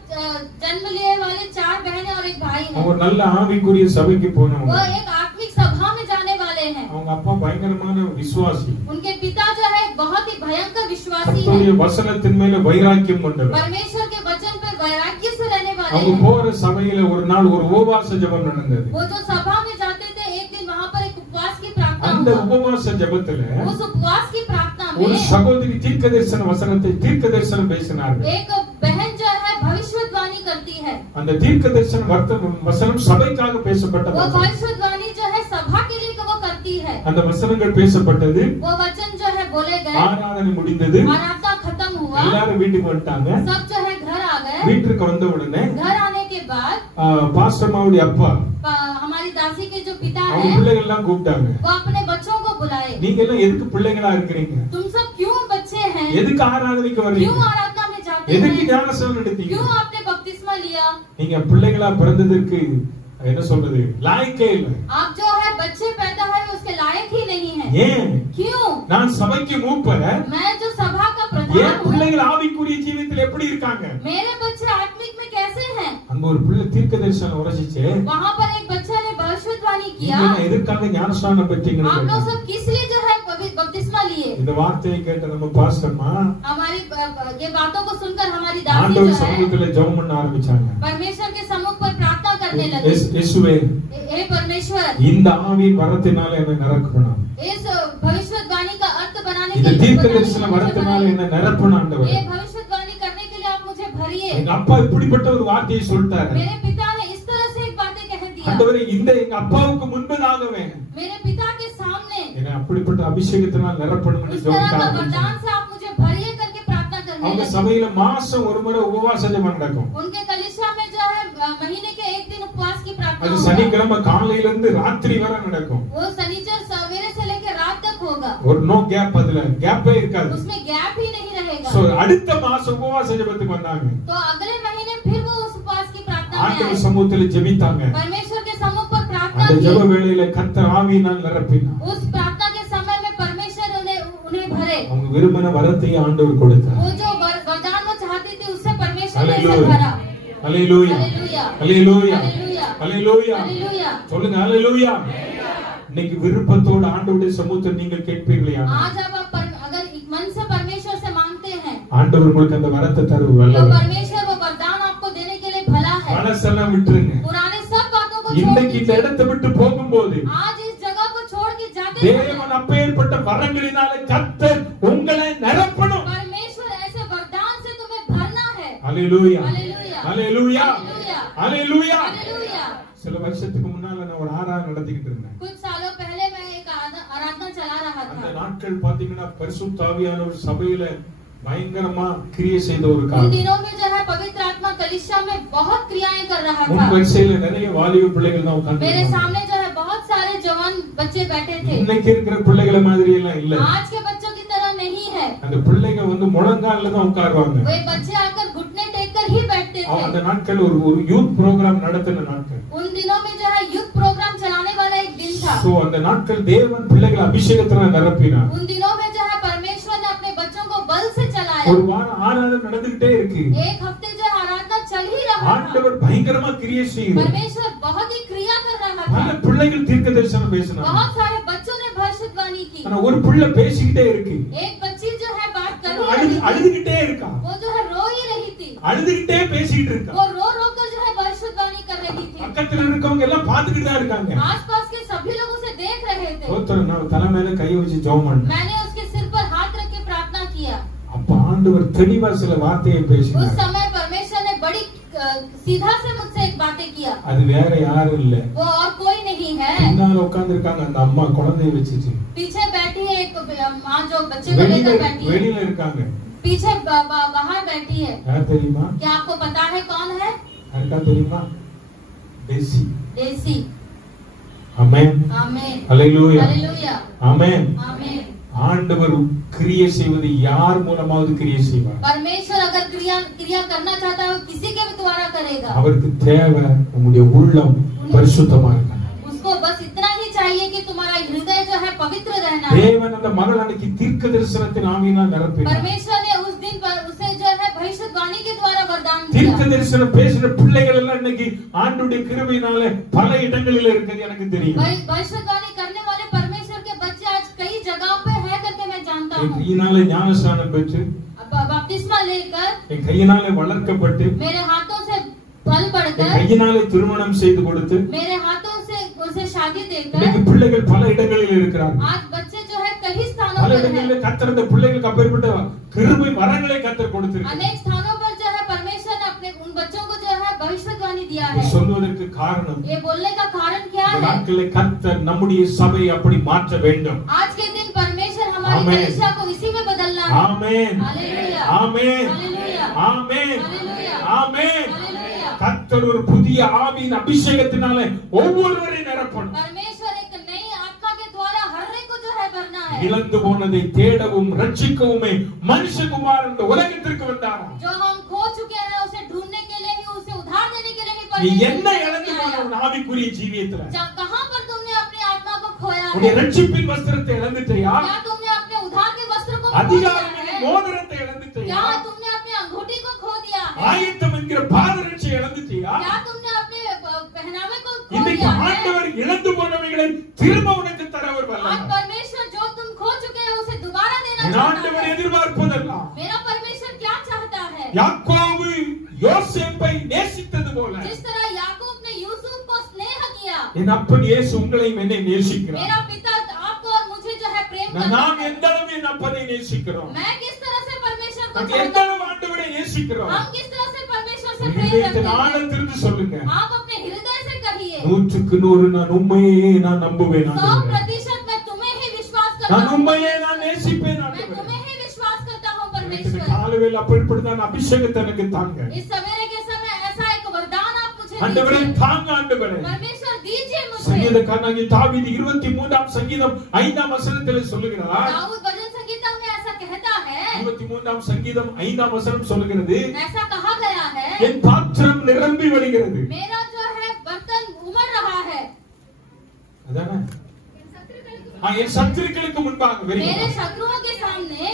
जन्म लिए वाले 4 बहनें और एक भाई அவங்க हैं। ஒரு நல்ல ஆவிக்குரிய சபைக்கு वो போனவங்க. एक आत्मिक सभा में जाने वाले हैं। அவங்க அப்பா பயங்கரமான விசுவாசி. उनके पिता जो है बहुत ही भयंकर विश्वासी கர்த்தருடைய है। வசனத்தின் மேல வைராக்கியம் கொண்டவர். परमेश्वर के वचन पर वैराग्य से रहने वाले அவங்க हैं। போற சபையில ஒரு நாள் ஒரு உபவாச ஜெபம் நடந்தது. वो जो सभा में जाते थे, एक दिन वहाँ पर एक उपवास की प्रार्थना அந்த हुआ। உபவாச ஜெபத்துல उस उपवास की प्रार्थना ஒரு में சகோதரி தீர்க்க தரிசனம் பேசினார்கள். एक बहन जो है भविष्यवाणी करती है। அந்த தீர்க்க தரிசன வசனம் சபைக்காக பேசப்பட்ட वो வசனம். भविष्यवाणी जो है सभा के लिए वो करती है। அந்த வசனங்கள் பேசப்பட்டது. वो वचन जो है बोले गए। ஆராதனை முடிந்தது. आराधना खत्म हुआ। எல்லாரும் வீட்டுக்கு வந்துட்டாங்க. सब जो है घर आ गए। வீட்டுக்கு வந்த உடனே घर आने के बाद பாஸ்டர்மாவுடைய அப்பா हमारी दासी के जो पिता அவங்க है, பிள்ளைகள் எல்லாம் கூப்பிட்டாங்க. वो अपने बच्चों को बुलाए। நீங்க எல்லாம் எதுக்கு பிள்ளைகளா இருக்கிறீங்க? तुम सब क्यों बच्चे हैं? எதுக்கு ஆராதனைக்கு क्यों வர்றீங்க? आराधना में जाते எதுக்கு हैं? ஞானஸ்நானம் எடுத்தீங்க? क्यों आपने बपतिस्मा लिया? நீங்க பிள்ளைகளா பிறந்ததற்கு என்ன சொல்றது லாயக்கே இல்ல. आप जो है बच्चे पैदा हुए उसके लायक ही नहीं है। ஏன்? क्यों? நான் சபைக்கு மூப்பர். मैं जो सभा का ஏன் प्रधान हूँ, பிள்ளைகள் ஆவிக்குரிய ஜீவியத்தில் எப்படி இருக்காங்க? मेरे बच्चे आत्मिक में कैसे हैं? அங்க ஒரு பிள்ளை தீர்க்க தரிசனம் உரைச்சிச்சு. वहाँ पर एक बच्चा ने भविष्यवाणी நீங்க किया। என்ன எதுக்காக ஞானஸ்நானம் பெற்றீங்கன்னு आप लोग கேட்டாங்க. सब किस लिए जो है बपतिस्मा लिए? இந்த வார்த்தையை கேட்ட நம்ம பாஸ்டர்மா हमारी ये बातों को सुनकर हमारी दासी ஆண்டவர் जो है சமூகத்துல ஜெபம் பண்ண ஆரம்பிச்சாங்க. परमेश्वर के सम्मुख पर प्रार्थना करने लगी। இயேசுவே, हे परमेश्वर, இந்த ஆவியின் வரத்தினால என்னை நிரப்பணும். इस भविष्यवाणी का अर्थ बनाने இந்த के लिए தீர்க்க தரிசன வரத்தினால என்னை நிரப்பணும் ஆண்டவரே. ये भविष्यवाणी करने के लिए आप मुझे भरिए। எங்க அப்பா இப்படிப்பட்ட ஒரு வார்த்தையை சொல்லிட்டாரு. मेरे पिता ने इस तरह से एक बातें कह दिया। ஆண்டவரே இந்த எங்க அப்பாவுக்கு முன்பதாகவே मेरे पिता के सामने என்ன அப்படிப்பட்ட அபிஷேகத்தினால் நிரப்பணும்னு इस तरह का ஜெபித்தாங்க. वरदान से आप मुझे भरिए करके प्रार्थना करने அவங்க लगे। சபையில மாசம் ஒரு முறை உபவாச ஜெபம் நடக்கும். उनके कलीसिया में जो है महीने के एक दिन उपवास की प्रार्थना அது होगा। சனிக்கிழமை காலையில இருந்து ராத்திரி வரை நடக்கும். वो शनिचर सवेरे से लेकर रात तक होगा। ஒரு நோ கேப், அதுல கேப்பே இருக்காது. उसमें गैप ही नहीं रहेगा। சோ அடுத்த மாசம் உபவாச ஜெபத்துக்கு வந்தாங்க. तो अगले महीने फिर वो उस उपवास की प्रार्थना में ஆண்டவர் आए। சமூகத்துல ஜெபித்தாங்க. परमेश्वर के सम्मुख पर प्रार्थना அந்த की। ஜெப வேளையில கர்த்தர் ஆவியினால் நிரப்பினார். उस प्रार्थना के समय में परमेश्वर उन्हें भरे। அவங்க விரும்பின வரத்தை ஆண்டவர் கொடுத்தார். वो जो वरदान वो चाहती थी उससे परमेश्वर ने उसे हालेलुया भरा। Hallelujah hallelujah hallelujah hallelujah hallelujah hallelujah. சொல்லுங்க हालेलुया. இன்னைக்கு விருப்பத்தோட ஆண்டவருடைய சமூகத்தை நீங்கள் கேட்பீர்களா? आज अब आप अगर मन से परमेश्वर से मांगते हैं ஆண்டவர் உங்களுக்கு அந்த வரத்தை தருவார். तो வல்லவர். परमेश्वर वो वरदान आपको देने के लिए भला है। மனசெல்லாம் விட்டுருங்க. पुराने सब बातों को छोड़ இன்னைக்கு இந்த दीजिए। இடத்தை விட்டு போகும்போது आज इस जगह को छोड़ के जाते समय தேவன் அப்பேற்பட்ட வரங்களினாலே கர்த்தர் உங்களை நிரப்பணும். परमेश्वर ऐसे वरदान से तुम्हें भरना है। Hallelujah hallelujah hallelujah hallelujah hallelujah. Hallelujah. சில வருஷத்துக்கு முன்னால நான் ஒரு ஆராதனை நடத்திக்கிட்டு இருந்தேன். कुछ सालों पहले मैं एक आराधना चला रहा அந்த था। நாட்கள் பாத்தீங்கன்னா பரிசுத்த ஆவியானவர் சபையில பயங்கரமா கிரியை செய்த ஒரு उन காலம். दिनों में जो है पवित्र आत्मा कलीसिया में बहुत क्रियाएं कर रहा முன் था। வரிசையில நிறைய வாலிப பிள்ளைகள் தான் உட்கார்ந்து मेरे இருக்காங்க. सामने जो है बहुत सारे जवान बच्चे बैठे थे। இன்னைக்கு இருக்கிற பிள்ளைகளை மாதிரி எல்லாம் இல்ல. आज के बच्चों की तरह नहीं है। அந்த பிள்ளைங்க வந்து முழங்கால்ல தான் உட்காருவாங்க. वे बच्चे आकर घुटने टेक कर ही बैठते அந்த थे। நாட்கள் ஒரு யூத் ப்ரோக்ராம் நடத்தின நாட்கள். उन दिनों में जो है युद्ध प्रोग्राम चलाने वाला एक दिन था। சோ அந்த நாட்கள் தேவன் பிள்ளைகளை அபிஷேகத்தினால் நிரப்பினார். उन दिनों में जो है परमेश्वर ने अपने बच्चों को बल से चलाया। ஒரு வாரம் ஆராதனை நடந்துகிட்டே இருக்கு. एक हफ्ते जो आराधना चल ही रहा था। ஆண்டவர் பயங்கரமா கிரியை செய்கிறார். परमेश्वर बहुत ही क्रिया कर रहा பல था। பிள்ளைகள் தீர்க்கதரிசனம் பேசினாங்க. बहुत सारे बच्चों ने भविष्यवाणी की। ஆனா ஒரு பிள்ளை பேசிக்கிட்டே இருக்கு. एक बच्ची जो है बात कर ही रही थी। அழுதுகிட்டே இருக்கா. वो जो है रो ही रही थी। அழுதுகிட்டே பேசிட்டு இருக்கா. वो रो रो कर जो है भविष्यवाणी कर रही थी। பக்கத்துல இருக்கவங்க எல்லாம் பாத்துக்கிட்டு தான் இருக்காங்க. आसपास के सभी लोग उसे देख रहे थे। ஒருத்தர் நான் தலை மேல கை வச்சு ஜெபம் பண்ணேன். मैंने उसके सिर पर हाथ रख के प्रार्थना किया। அப்ப ஆண்டவர் தெளிவா சில வார்த்தையை उस பேசினார். समय परमेश्वर ने बड़ी सीधा से मुझसे एक बातें किया। அது வேற யாரும் இல்ல. वो और कोई नहीं है। பின்னால உட்கார்ந்து இருக்காங்க அந்த அம்மா குழந்தையை வச்சுச்சு. पीछे बैठी है एक माँ जो बच्चे को लेकर बैठी है। வெளியில இருக்காங்க. पीछे बाहर बैठी है। யார் தெரியுமா? क्या आपको पता है कौन है? யாருக்கா தெரியுமா? டெசி. डेसी। ஆமென். आमीन ஹalleluya. हालेलुया ஆமென். आमीन। ஆண்டவர் கிரியை செய்வது யார் மூலமாவது கிரியை செய்வார். परमेश्वर अगर क्रिया करना चाहता है वो किसी के भी द्वारा करेगा। அவருக்கு தேவை உங்களுடைய உள்ளம் பரிசுத்தமா இருக்கணும். उसको बस इतना ही चाहिए कि तुम्हारा हृदय जो है पवित्र रहना है। தேவன் அந்த மகள் அன்னைக்கு தீர்க்க தரிசனத்தின் ஆவியினால் நிரப்பினார். परमेश्वर ने उस दिन पर उसे जो है भविष्यवाणी के द्वारा वरदान தீர்க்க दिया। தரிசனம் பேசுற பிள்ளைகள் எல்லாம் இன்னைக்கு ஆண்டவருடைய கிருபையினால பல இடங்களில் இருக்குது எனக்கு தெரியும். भविष्यवाणी करने वाले परमेश्वर के बच्चे आज कई जगहों पे है करके मैं जानता என் हूँ। கையினாலே ஞானஸ்நானம் பெற்று बपतिस्मा लेकर என் கையினாலே வளர்க்கப்பட்டு मेरे हाथों से फल என் पड़कर கையினாலே திருமணம் செய்து கொடுத்து मेरे हाथों से उसे शादी இன்னைக்கு देकर பிள்ளைகள் பல இடங்களில் இருக்கிறார்கள். आज बच्चे जो है कई स्थानों பல पर है। இடங்களில் கர்த்தர் அந்த பிள்ளைகளுக்கு அப்பேற்பட்ட கிருபை வரங்களை கர்த்தர் கொடுத்திருக்கிறார். अनेक स्थानों पर जो है परमेश्वर ने अपने उन बच्चों को जो है भविष्यवाणी दिया है। சொல்வதற்கு காரணம் ये बोलने का कारण क्या இந்த है? நாட்களில் கர்த்தர் நம்முடைய சபையை அப்படி மாற்ற வேண்டும். आज के दिन परमेश्वर हमारी आमीन। कलीसिया को इसी में बदलना है। ஆமென் हालेलुया ஆமென் हालेलुया ஆமென் हालेलुया ஆமென். हालेलुया। கர்த்தர் ஒரு புதிய ஆவியின் அபிஷேகத்தினாலே ஒவ்வொருவரையும் நிரப்பணும். परमेश्वर एक नई आत्मा के द्वारा हर एक को जो है भरना है। இழந்து போனதை தேடவும் ரட்சிக்கவுமே மனுஷகுமாரன் இந்த உலகத்திற்கு வந்தாராம். जो हम खो चुके हैं उसे ढूंढने के लिए ही उसे उधार देने के लिए ही நீ परमेश्वर என்ன दुनिया இழந்து में போன आया। உன் ஆவிக்குரிய ஜீவியத்துல? कहाँ पर तुमने अपनी आत्मा को खोया உன்னுடைய है? ரட்சிப்பின் வஸ்திரத்தை இழந்துட்டியா? क्या तुमने अपने उधार के वस्त्र को खो दिया அதிகாரத்தின் है? மோதிரத்தை இழந்துட்டியா? क्या तुमने अपनी अंगूठी को खो दिया है? ஆயத்தம் என்கிற பாதரட்சை இழந்துட்டியா? क्या तुमने अपने पहनावे को खो இன்னைக்கு दिया है? ஆண்டவர் இழந்து போனவைகளை திரும்ப உனக்கு தரவர் आज வல்லவர். परमेश्वर जो तुम खो चुके हैं उसे दोबारा देना என் चाहता ஆண்டவர் है। எதிர்பார்ப்பதெல்லாம் मेरा परमेश्वर क्या चाहता है? யாக்கோபு யோசேப்பை நேசித்தது போல जिस तरह याकूब ने यूसुफ को स्नेह किया, என் அப்பன் இயேசு உங்களையும் என்னை நேசிக்கிறார். मेरा पिता आपको और मुझे जो है प्रेम करता நாம் है। எந்த அளவு என் அப்பனை நேசிக்கிறோம்? मैं किस तरह से परमेश्वर को நாம் चाहता எந்த அளவு ஆண்டவரை நேசிக்கிறோம்? हूं, हम किस तरह से परमेश्वर से प्रेम रखते हैं। ஆழத்திலிருந்து சொல்லுங்க, आप अपने हृदय से कहिए, 100க்கு 100 நான் உண்மையே நான் நம்புவேன் 100% मैं तुम्हें ही विश्वास करता நான் हूँ, உண்மையே நான் நேசிப்பேன் मैं ஆண்டவரே. तुम्हें ही विश्वास करता हूँ இந்த परमेश्वर। காலைவேளை அப்படிப்பட்டதான் அபிஷேகத்தை எனக்கு தாங்க इस सवेरे के समय ऐसा एक वरदान आप मुझे ஆண்டவரே, दीजिए, தாங்க ஆண்டவரே. परमेश्वर दीजिए मुझे। சங்கீதக்காரனாகிய தாவீது 23ஆம் சங்கீதம் 5ஆம் வசனத்தில் சொல்லுகிறார், दाऊद भजन संगीता में ऐसा कहता है, 23ஆம் சங்கீதம் 5ஆம் வசனம் சொல்லுகிறது, ऐसा कहा गया है, என் பாத்திரம் நிரம்பி வழிகிறது. मेरा जो है बर्तन उमड़ रहा है, அதானே? என் சத்துருக்களுக்கு முன்பாக very मेरे good. शत्रुओं के सामने,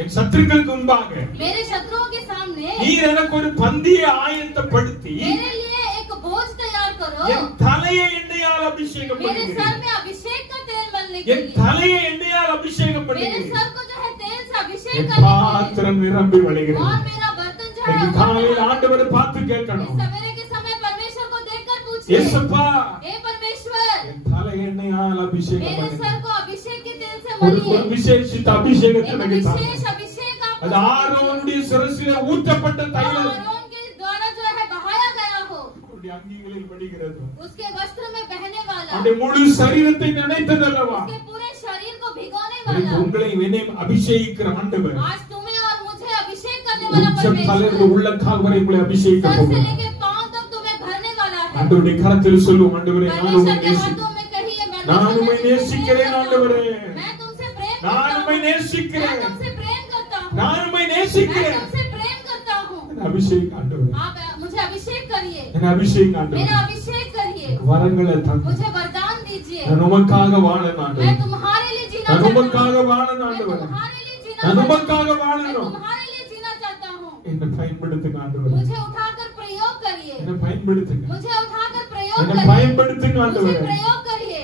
என் சத்துருக்களுக்கு முன்பாக मेरे शत्रुओं के सामने நீர் எனக்கு ஒரு பந்தியை ஆயத்தப்படுத்தி मेरे लिए एक भोज तैयार करो, என் தலையை எண்ணெயால் அபிஷேகம் मेरे सर பண்ணுகிறீர். में अभिषेक का तेल मलने के என் लिए, தலையை எண்ணெயால் அபிஷேகம் मेरे பண்ணுகிறீர். सर को जो है तेल से अभिषेक என் करने के लिए, பாத்திரம் நிரம்பி வழிகிறது. और मेरा बर्तन जो है இன்னைக்கு उमड़ காலையில் रहा है। ஆண்டவரை பார்த்து इस கேட்கணும், सवेरे के समय परमेश्वर को देखकर पूछिए, ஏசப்பா हे परमेश्वर, என் தலை எண்ணெயால் அபிஷேகம் मेरे பண்ணுங்க. सर को अभिषेक के तेल से ஒரு मलिए, விசேஷித்த அபிஷேகத்தை एक எனக்கு தாங்க. विशेष अभिषेक आप அது ஆரோனுடைய சிரசிலே ஊற்றப்பட்ட தைலம் आरोन के द्वारा जो है बहाया गया हो, அவருடைய அங்கிகளில் வடிகிறது. उसके वस्त्र में बहने वाला, அவருடைய முழு சரீரத்தை நினைத்ததல்லவா. उसके पूरे शरीर को भिगोने இன்னைக்கு वाला। உங்களை என்னையும் அபிஷேகிக்கிற ஆண்டவர் आज तुम्हें और मुझे अभिषेक करने वाला உச்சம் தலையிலிருந்து परमेश्वर உள்ளக்கால் வரை உங்களை அபிஷேகிக்க सर से போகிறார். लेके पांव तक तुम्हें भरने वाला है। ஆண்டவருடைய கரத்தில் சொல்லும், ஆண்டவரே நான் परमेश्वर உம்மை के நேசிக்கிறேன். हाथों में कहिए, நான் मैं உம்மை நேசிக்கிறேன் ஆண்டவரே. मैं तुमसे प्रेम நான் करता உம்மை हूँ, मैं நேசிக்கிறேன். तुमसे प्रेम करता हूँ, நான் உம்மை मैं நேசிக்கிறேன். तुमसे प्रेम करता हूँ। அபிஷேக் ஆண்டவரே, आप मुझे अभिषेक करिए, என்ன அபிஷேக் ஆண்டவரே. मेरा अभिषेक करिए, வரங்களை தந்து मुझे वरदान दीजिए। நான் உமக்காக வாழ मैं ஆண்டவரே. तुम्हारे लिए जीना நான் चाहता हूँ, உமக்காக வாழ मैं ஆண்டவரே. तुम्हारे लिए जीना நான் चाहता हूँ, உமக்காக मैं வாழணும். तुम्हारे लिए जीना चाहता हूँ। என்னை பயன்படுத்துங்க ஆண்டவரே. मुझे उठाकर प्रयोग करिए, என்னை பயன்படுத்துங்க. मुझे उठाकर प्रयोग என்னை करिए, பயன்படுத்துங்க मुझे ஆண்டவரே. प्रयोग करिए।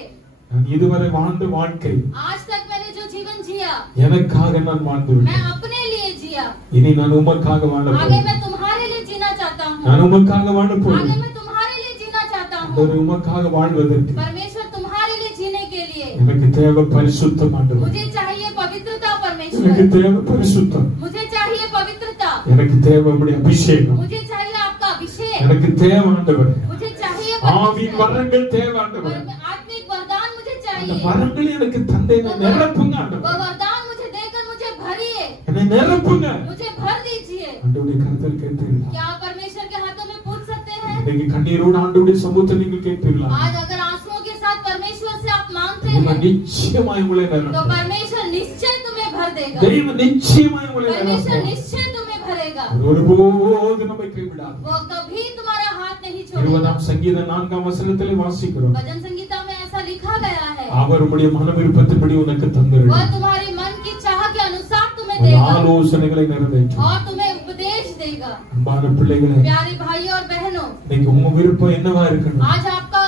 நான் இதுவரை வாழ்ந்த வாழ்க்கை आज तक मैंने जो जीवन जिया, எனக்காக நான் வாழ்ந்து मैं விட்டேன். अपने लिए जिया, இனி நான் உமக்காக வாழ आगे போகிறேன். मैं तुम्हारे लिए जीना चाहता हूँ, நான் உமக்காக வாழ आगे போகிறேன். मैं तुम्हारे लिए जीना चाहता हूँ। ஆண்டவரே, உமக்காக வாழ்வதற்கு परमेश्वर तुम्हारे लिए जीने के लिए எனக்கு தேவை பரிசுத்தம் ஆண்டவரே. मुझे चाहिए पवित्रता எனக்கு परमेश्वर, தேவை பரிசுத்தம். मुझे चाहिए पवित्रता, எனக்கு தேவை உம்முடைய அபிஷேகம். मुझे चाहिए आपका अभिषेक, எனக்கு தேவை ஆண்டவரே. मुझे चाहिए ஆவியின் परमेश्वर, வரங்கள் தேவை ஆண்டவரே. आत्मिक वरदान मुझे அந்த चाहिए, வரங்களை எனக்கு தந்தை நிரப்புங்க वो ஆண்டவரே. वरदान मुझे देकर मुझे भरिए, என்னை நிரப்புங்க. मुझे भर दीजिए। ஆண்டவருடைய கருத்தில் கேட்பீர்களா? क्या आप परमेश्वर के हाथों में पूछ सकते हैं? இன்னைக்கு கண்ணீரோடு ஆண்டவருடைய சமூகத்தை நீங்கள் கேட்பீர்களா? आज अगर आंसुओं के साथ परमेश्वर से आप मांगते தெய்வம் हैं, நிச்சயமாய் உங்களை तो நிரப்பும். परमेश्वर निश्चय तुम्हें भर देगा, தெய்வம் நிச்சயமாய் உங்களை परमेश्वर நிரப்பும். निश्चय तुम्हें भरेगा, ஒருபோது நம்மை கைவிடாது. वो कभी तुम्हारा हाथ नहीं छोड़ेगा। 20ஆம் சங்கீத 4ஆம் வசனத்திலே வாசிக்கிறோம், भजन संगीता में ऐसा लिखा गया है, அவர் உம்முடைய மன விருப்பத்தின்படி உனக்கு वह தந்திருக்கிறார். तुम्हारी मन की चाह के अनुसार तुम्हें உன் देगा ஆலோசனைகளை நிறைவேற்றும். और तुम्हें उपदेश देगा। அன்பான பிள்ளைகளே, प्यारे भाइयों और बहनों, இன்னைக்கு உங்க விருப்பம் என்னவா இருக்கணும்? आज आपका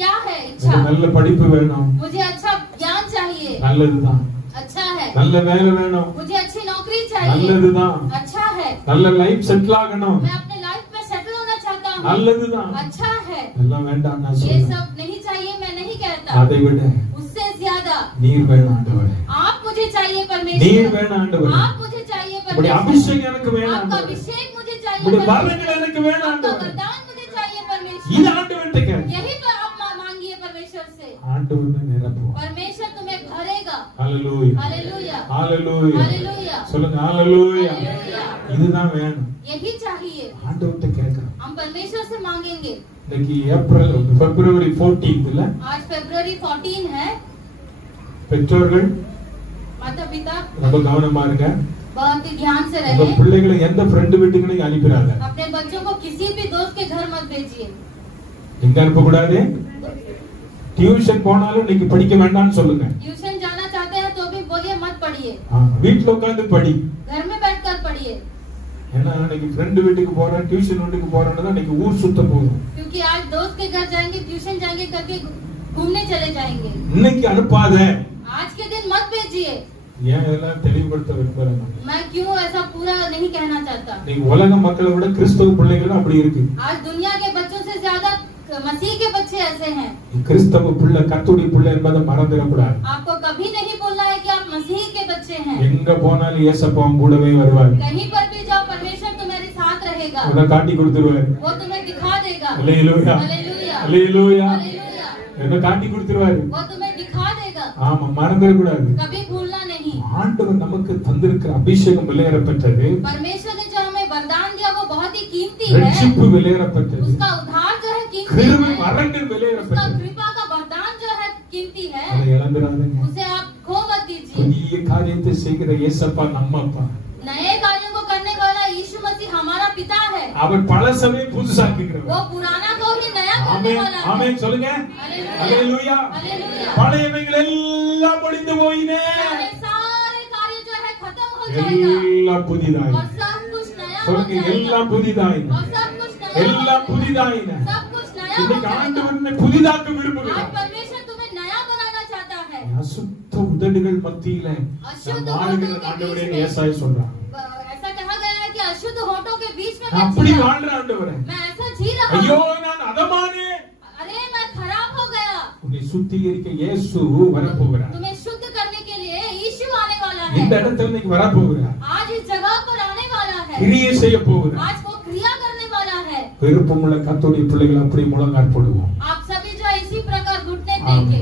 क्या है எனக்கு इच्छा? நல்ல படிப்பு வேணும், मुझे अच्छा ज्ञान चाहिए, நல்லதுதான். अच्छा है। நல்ல வேலை வேணும், मुझे अच्छी नौकरी चाहिए, நல்லதுதான். अच्छा है। நல்ல லைஃப் செட்டில் ஆகணும், मैं अपने लाइफ में सेटल होना चाहता हूँ, நல்லதுதான். अच्छा है। எல்லாம் வேண்டாம் நான் ये சொல்றேன். सब नहीं चाहिए, मैं नहीं कहता, அதை விட उससे ज्यादा நீர் வேணும் ஆண்டவரே. आप मुझे चाहिए நீர் परमेश्वर, வேணும் ஆண்டவரே. आप मुझे चाहिए உம்முடைய परमेश्वर, அபிஷேகம் எனக்கு வேணும் आपका ஆண்டவரே. अभिषेक मुझे चाहिए உம்முடைய परमेश्वर, வரங்கள் எனக்கு வேணும் आपका ஆண்டவரே. वरदान मुझे चाहिए परमेश्वर। இது ஆண்டவர்கிட்ட கேளு. यही पर आप मांगिए परमेश्वर से, ஆண்டவர் நிரப்புவார். परमेश्वर तुम्हें भरेगा। ஹalleluya, हालेलुया, ஹalleluya. हालेलुया, சொல்லுங்க ஹalleluya. हालेलुया। இதுதான் வேணும். यही चाहिए, ஆண்டவர்கிட்ட கேட்கணும். हम परमेश्वर से मांगेंगे। இன்னைக்கு பிப்ரவரி 14th आज फरवरी 14 है। பெற்றோர்கள் माता पिता ரொம்ப கவனமா இருங்க. बहुत ही ध्यान से உங்க रहें, பிள்ளைகளை எந்த ஃப்ரெண்ட் வீட்டுக்கு நீங்க அனுப்பிடாத. अपने बच्चों को किसी भी दोस्त के घर मत भेजिए। எங்க அனுப்ப கூடாது? டியூஷன் போனாலும் இன்னைக்கு படிக்க வேண்டாம்னு சொல்லுங்க. ट्यूशन जाना चाहते हैं तो भी बोलिए मत पढ़िए, வீட்டுல உட்கார்ந்து படி. घर में बैठकर पढ़िए, ஏன்னா இன்னைக்கு ஃப்ரெண்ட் வீட்டுக்கு போறேன், டியூஷன் வீட்டுக்கு போறேன்னு தான் இன்னைக்கு ஊர் சுத்த போதும். क्योंकि आज दोस्त के घर जाएंगे, ट्यूशन जाएंगे करके घूमने चले जाएंगे। இன்னைக்கு அனுப்பாத. आज के दिन मत भेजिए। ஏன் இதெல்லாம் தெளிவுபடுத்த விரும்புறேன். मैं क्यों ऐसा पूरा नहीं कहना चाहता। நீங்க உலக மக்களை விட கிறிஸ்தவ பிள்ளைகள் அப்படி இருக்கு. आज दुनिया के बच्चों से ज्यादा मसीह के बच्चे ऐसे हैं। கிறிஸ்தவ பிள்ளை கர்த்தருடைய பிள்ளை என்பதை மறந்துடக்கூடாது. आपको कभी नहीं बोलना है कि आप मसीह के बच्चे हैं। எங்க போனாலும் இயேசப்பா கூடவே வருவார். कहीं पर भी जाओ, परमेश्वर तुम्हारे साथ रहेगा। देगा, அத காட்டி கொடுத்துருவாரு. वो तुम्हें दिखा देगा। அல்லேலூயா, हालेलुया, அல்லேலூயா. हालेलुया, என்ன காட்டி கொடுத்துருவாரு. वो तुम्हें दिखा देगा, ஆமா, மறந்துட கூடாது. कभी भूलना नहीं। ஆண்டவர் நமக்கு தந்திருக்கிற அபிஷேகம் விலையேறப்பட்டது. परमेश्वर ने जो हमें वरदान दिया वो बहुत ही कीमती है, ரட்சிப்பு விலையேறப்பட்டது. उसका उद्धार जो है कीमती கிருபை है, வரங்கள் उसका விலையேறப்பட்டது. कृपा का वरदान जो है कीमती है, அதை இழந்துடாதீங்க. उसे आप खो मत दीजिए। புதிய காரியத்தை செய்கிற ஏசப்பா நம்ம அப்பா. नए कार्यों को करने वाला यीशु मसीह हमारा पिता है, அவர் பழசமே புதுசாக்குகிறவர். वो पुराना को भी नया करने ஆமென், वाला है। ஆமென் சொல்லுங்க. हालेलुया, அல்லேலூயா. हालेलुया। பழையவைகள் எல்லாம் முடிந்து போயின. सारे सारे कार्य जो है खत्म हो जाएगा எல்லாம் புதிதாய். और सब कुछ नया हो சொல்லுங்க, जाएगा, எல்லாம் புதிதாய். और सब कुछ नया हो எல்லாம் जाएगा, புதிதாயின. सब कुछ नया हो இன்னைக்கு जाएगा। ஆண்டவர் உன்னை புதிதாக்க आज விரும்புகிறார். परमेश्वर तुम्हें नया बनाना चाहता है। அசுத்த உதடுகள் மத்தியில அசுத்த நான் வாழ்கிற உதடுகள் ஆண்டவரே बीच में। ஏசாயா சொல்றான். ऐसा कहा गया है कि अशुद्ध होठों के बीच में நான் मैं அப்படி जिया। வாழ்ற ஆண்டவரே. मैं ऐसा जी रहा ஐயோ हूँ, நான் அதமானே. अरे मैं खराब हो गया। உன்னை சுத்திகரிக்க இயேசு வரப்போகிறார். तुम्हें शुद्ध करने के लिए यीशु आने वाला இந்த है, இடத்துல இன்னைக்கு வரப்போகிறார். आज इस जगह पर आने वाला है, கிரியை செய்ய போகிறார். आज वो क्रिया करने वाला है। விருப்பமுள்ள கர்த்தருடைய பிள்ளைகள் அப்படி முழங்கால் போடுவோம். आप सभी जो है इसी प्रकार घुटने आमीन। टेके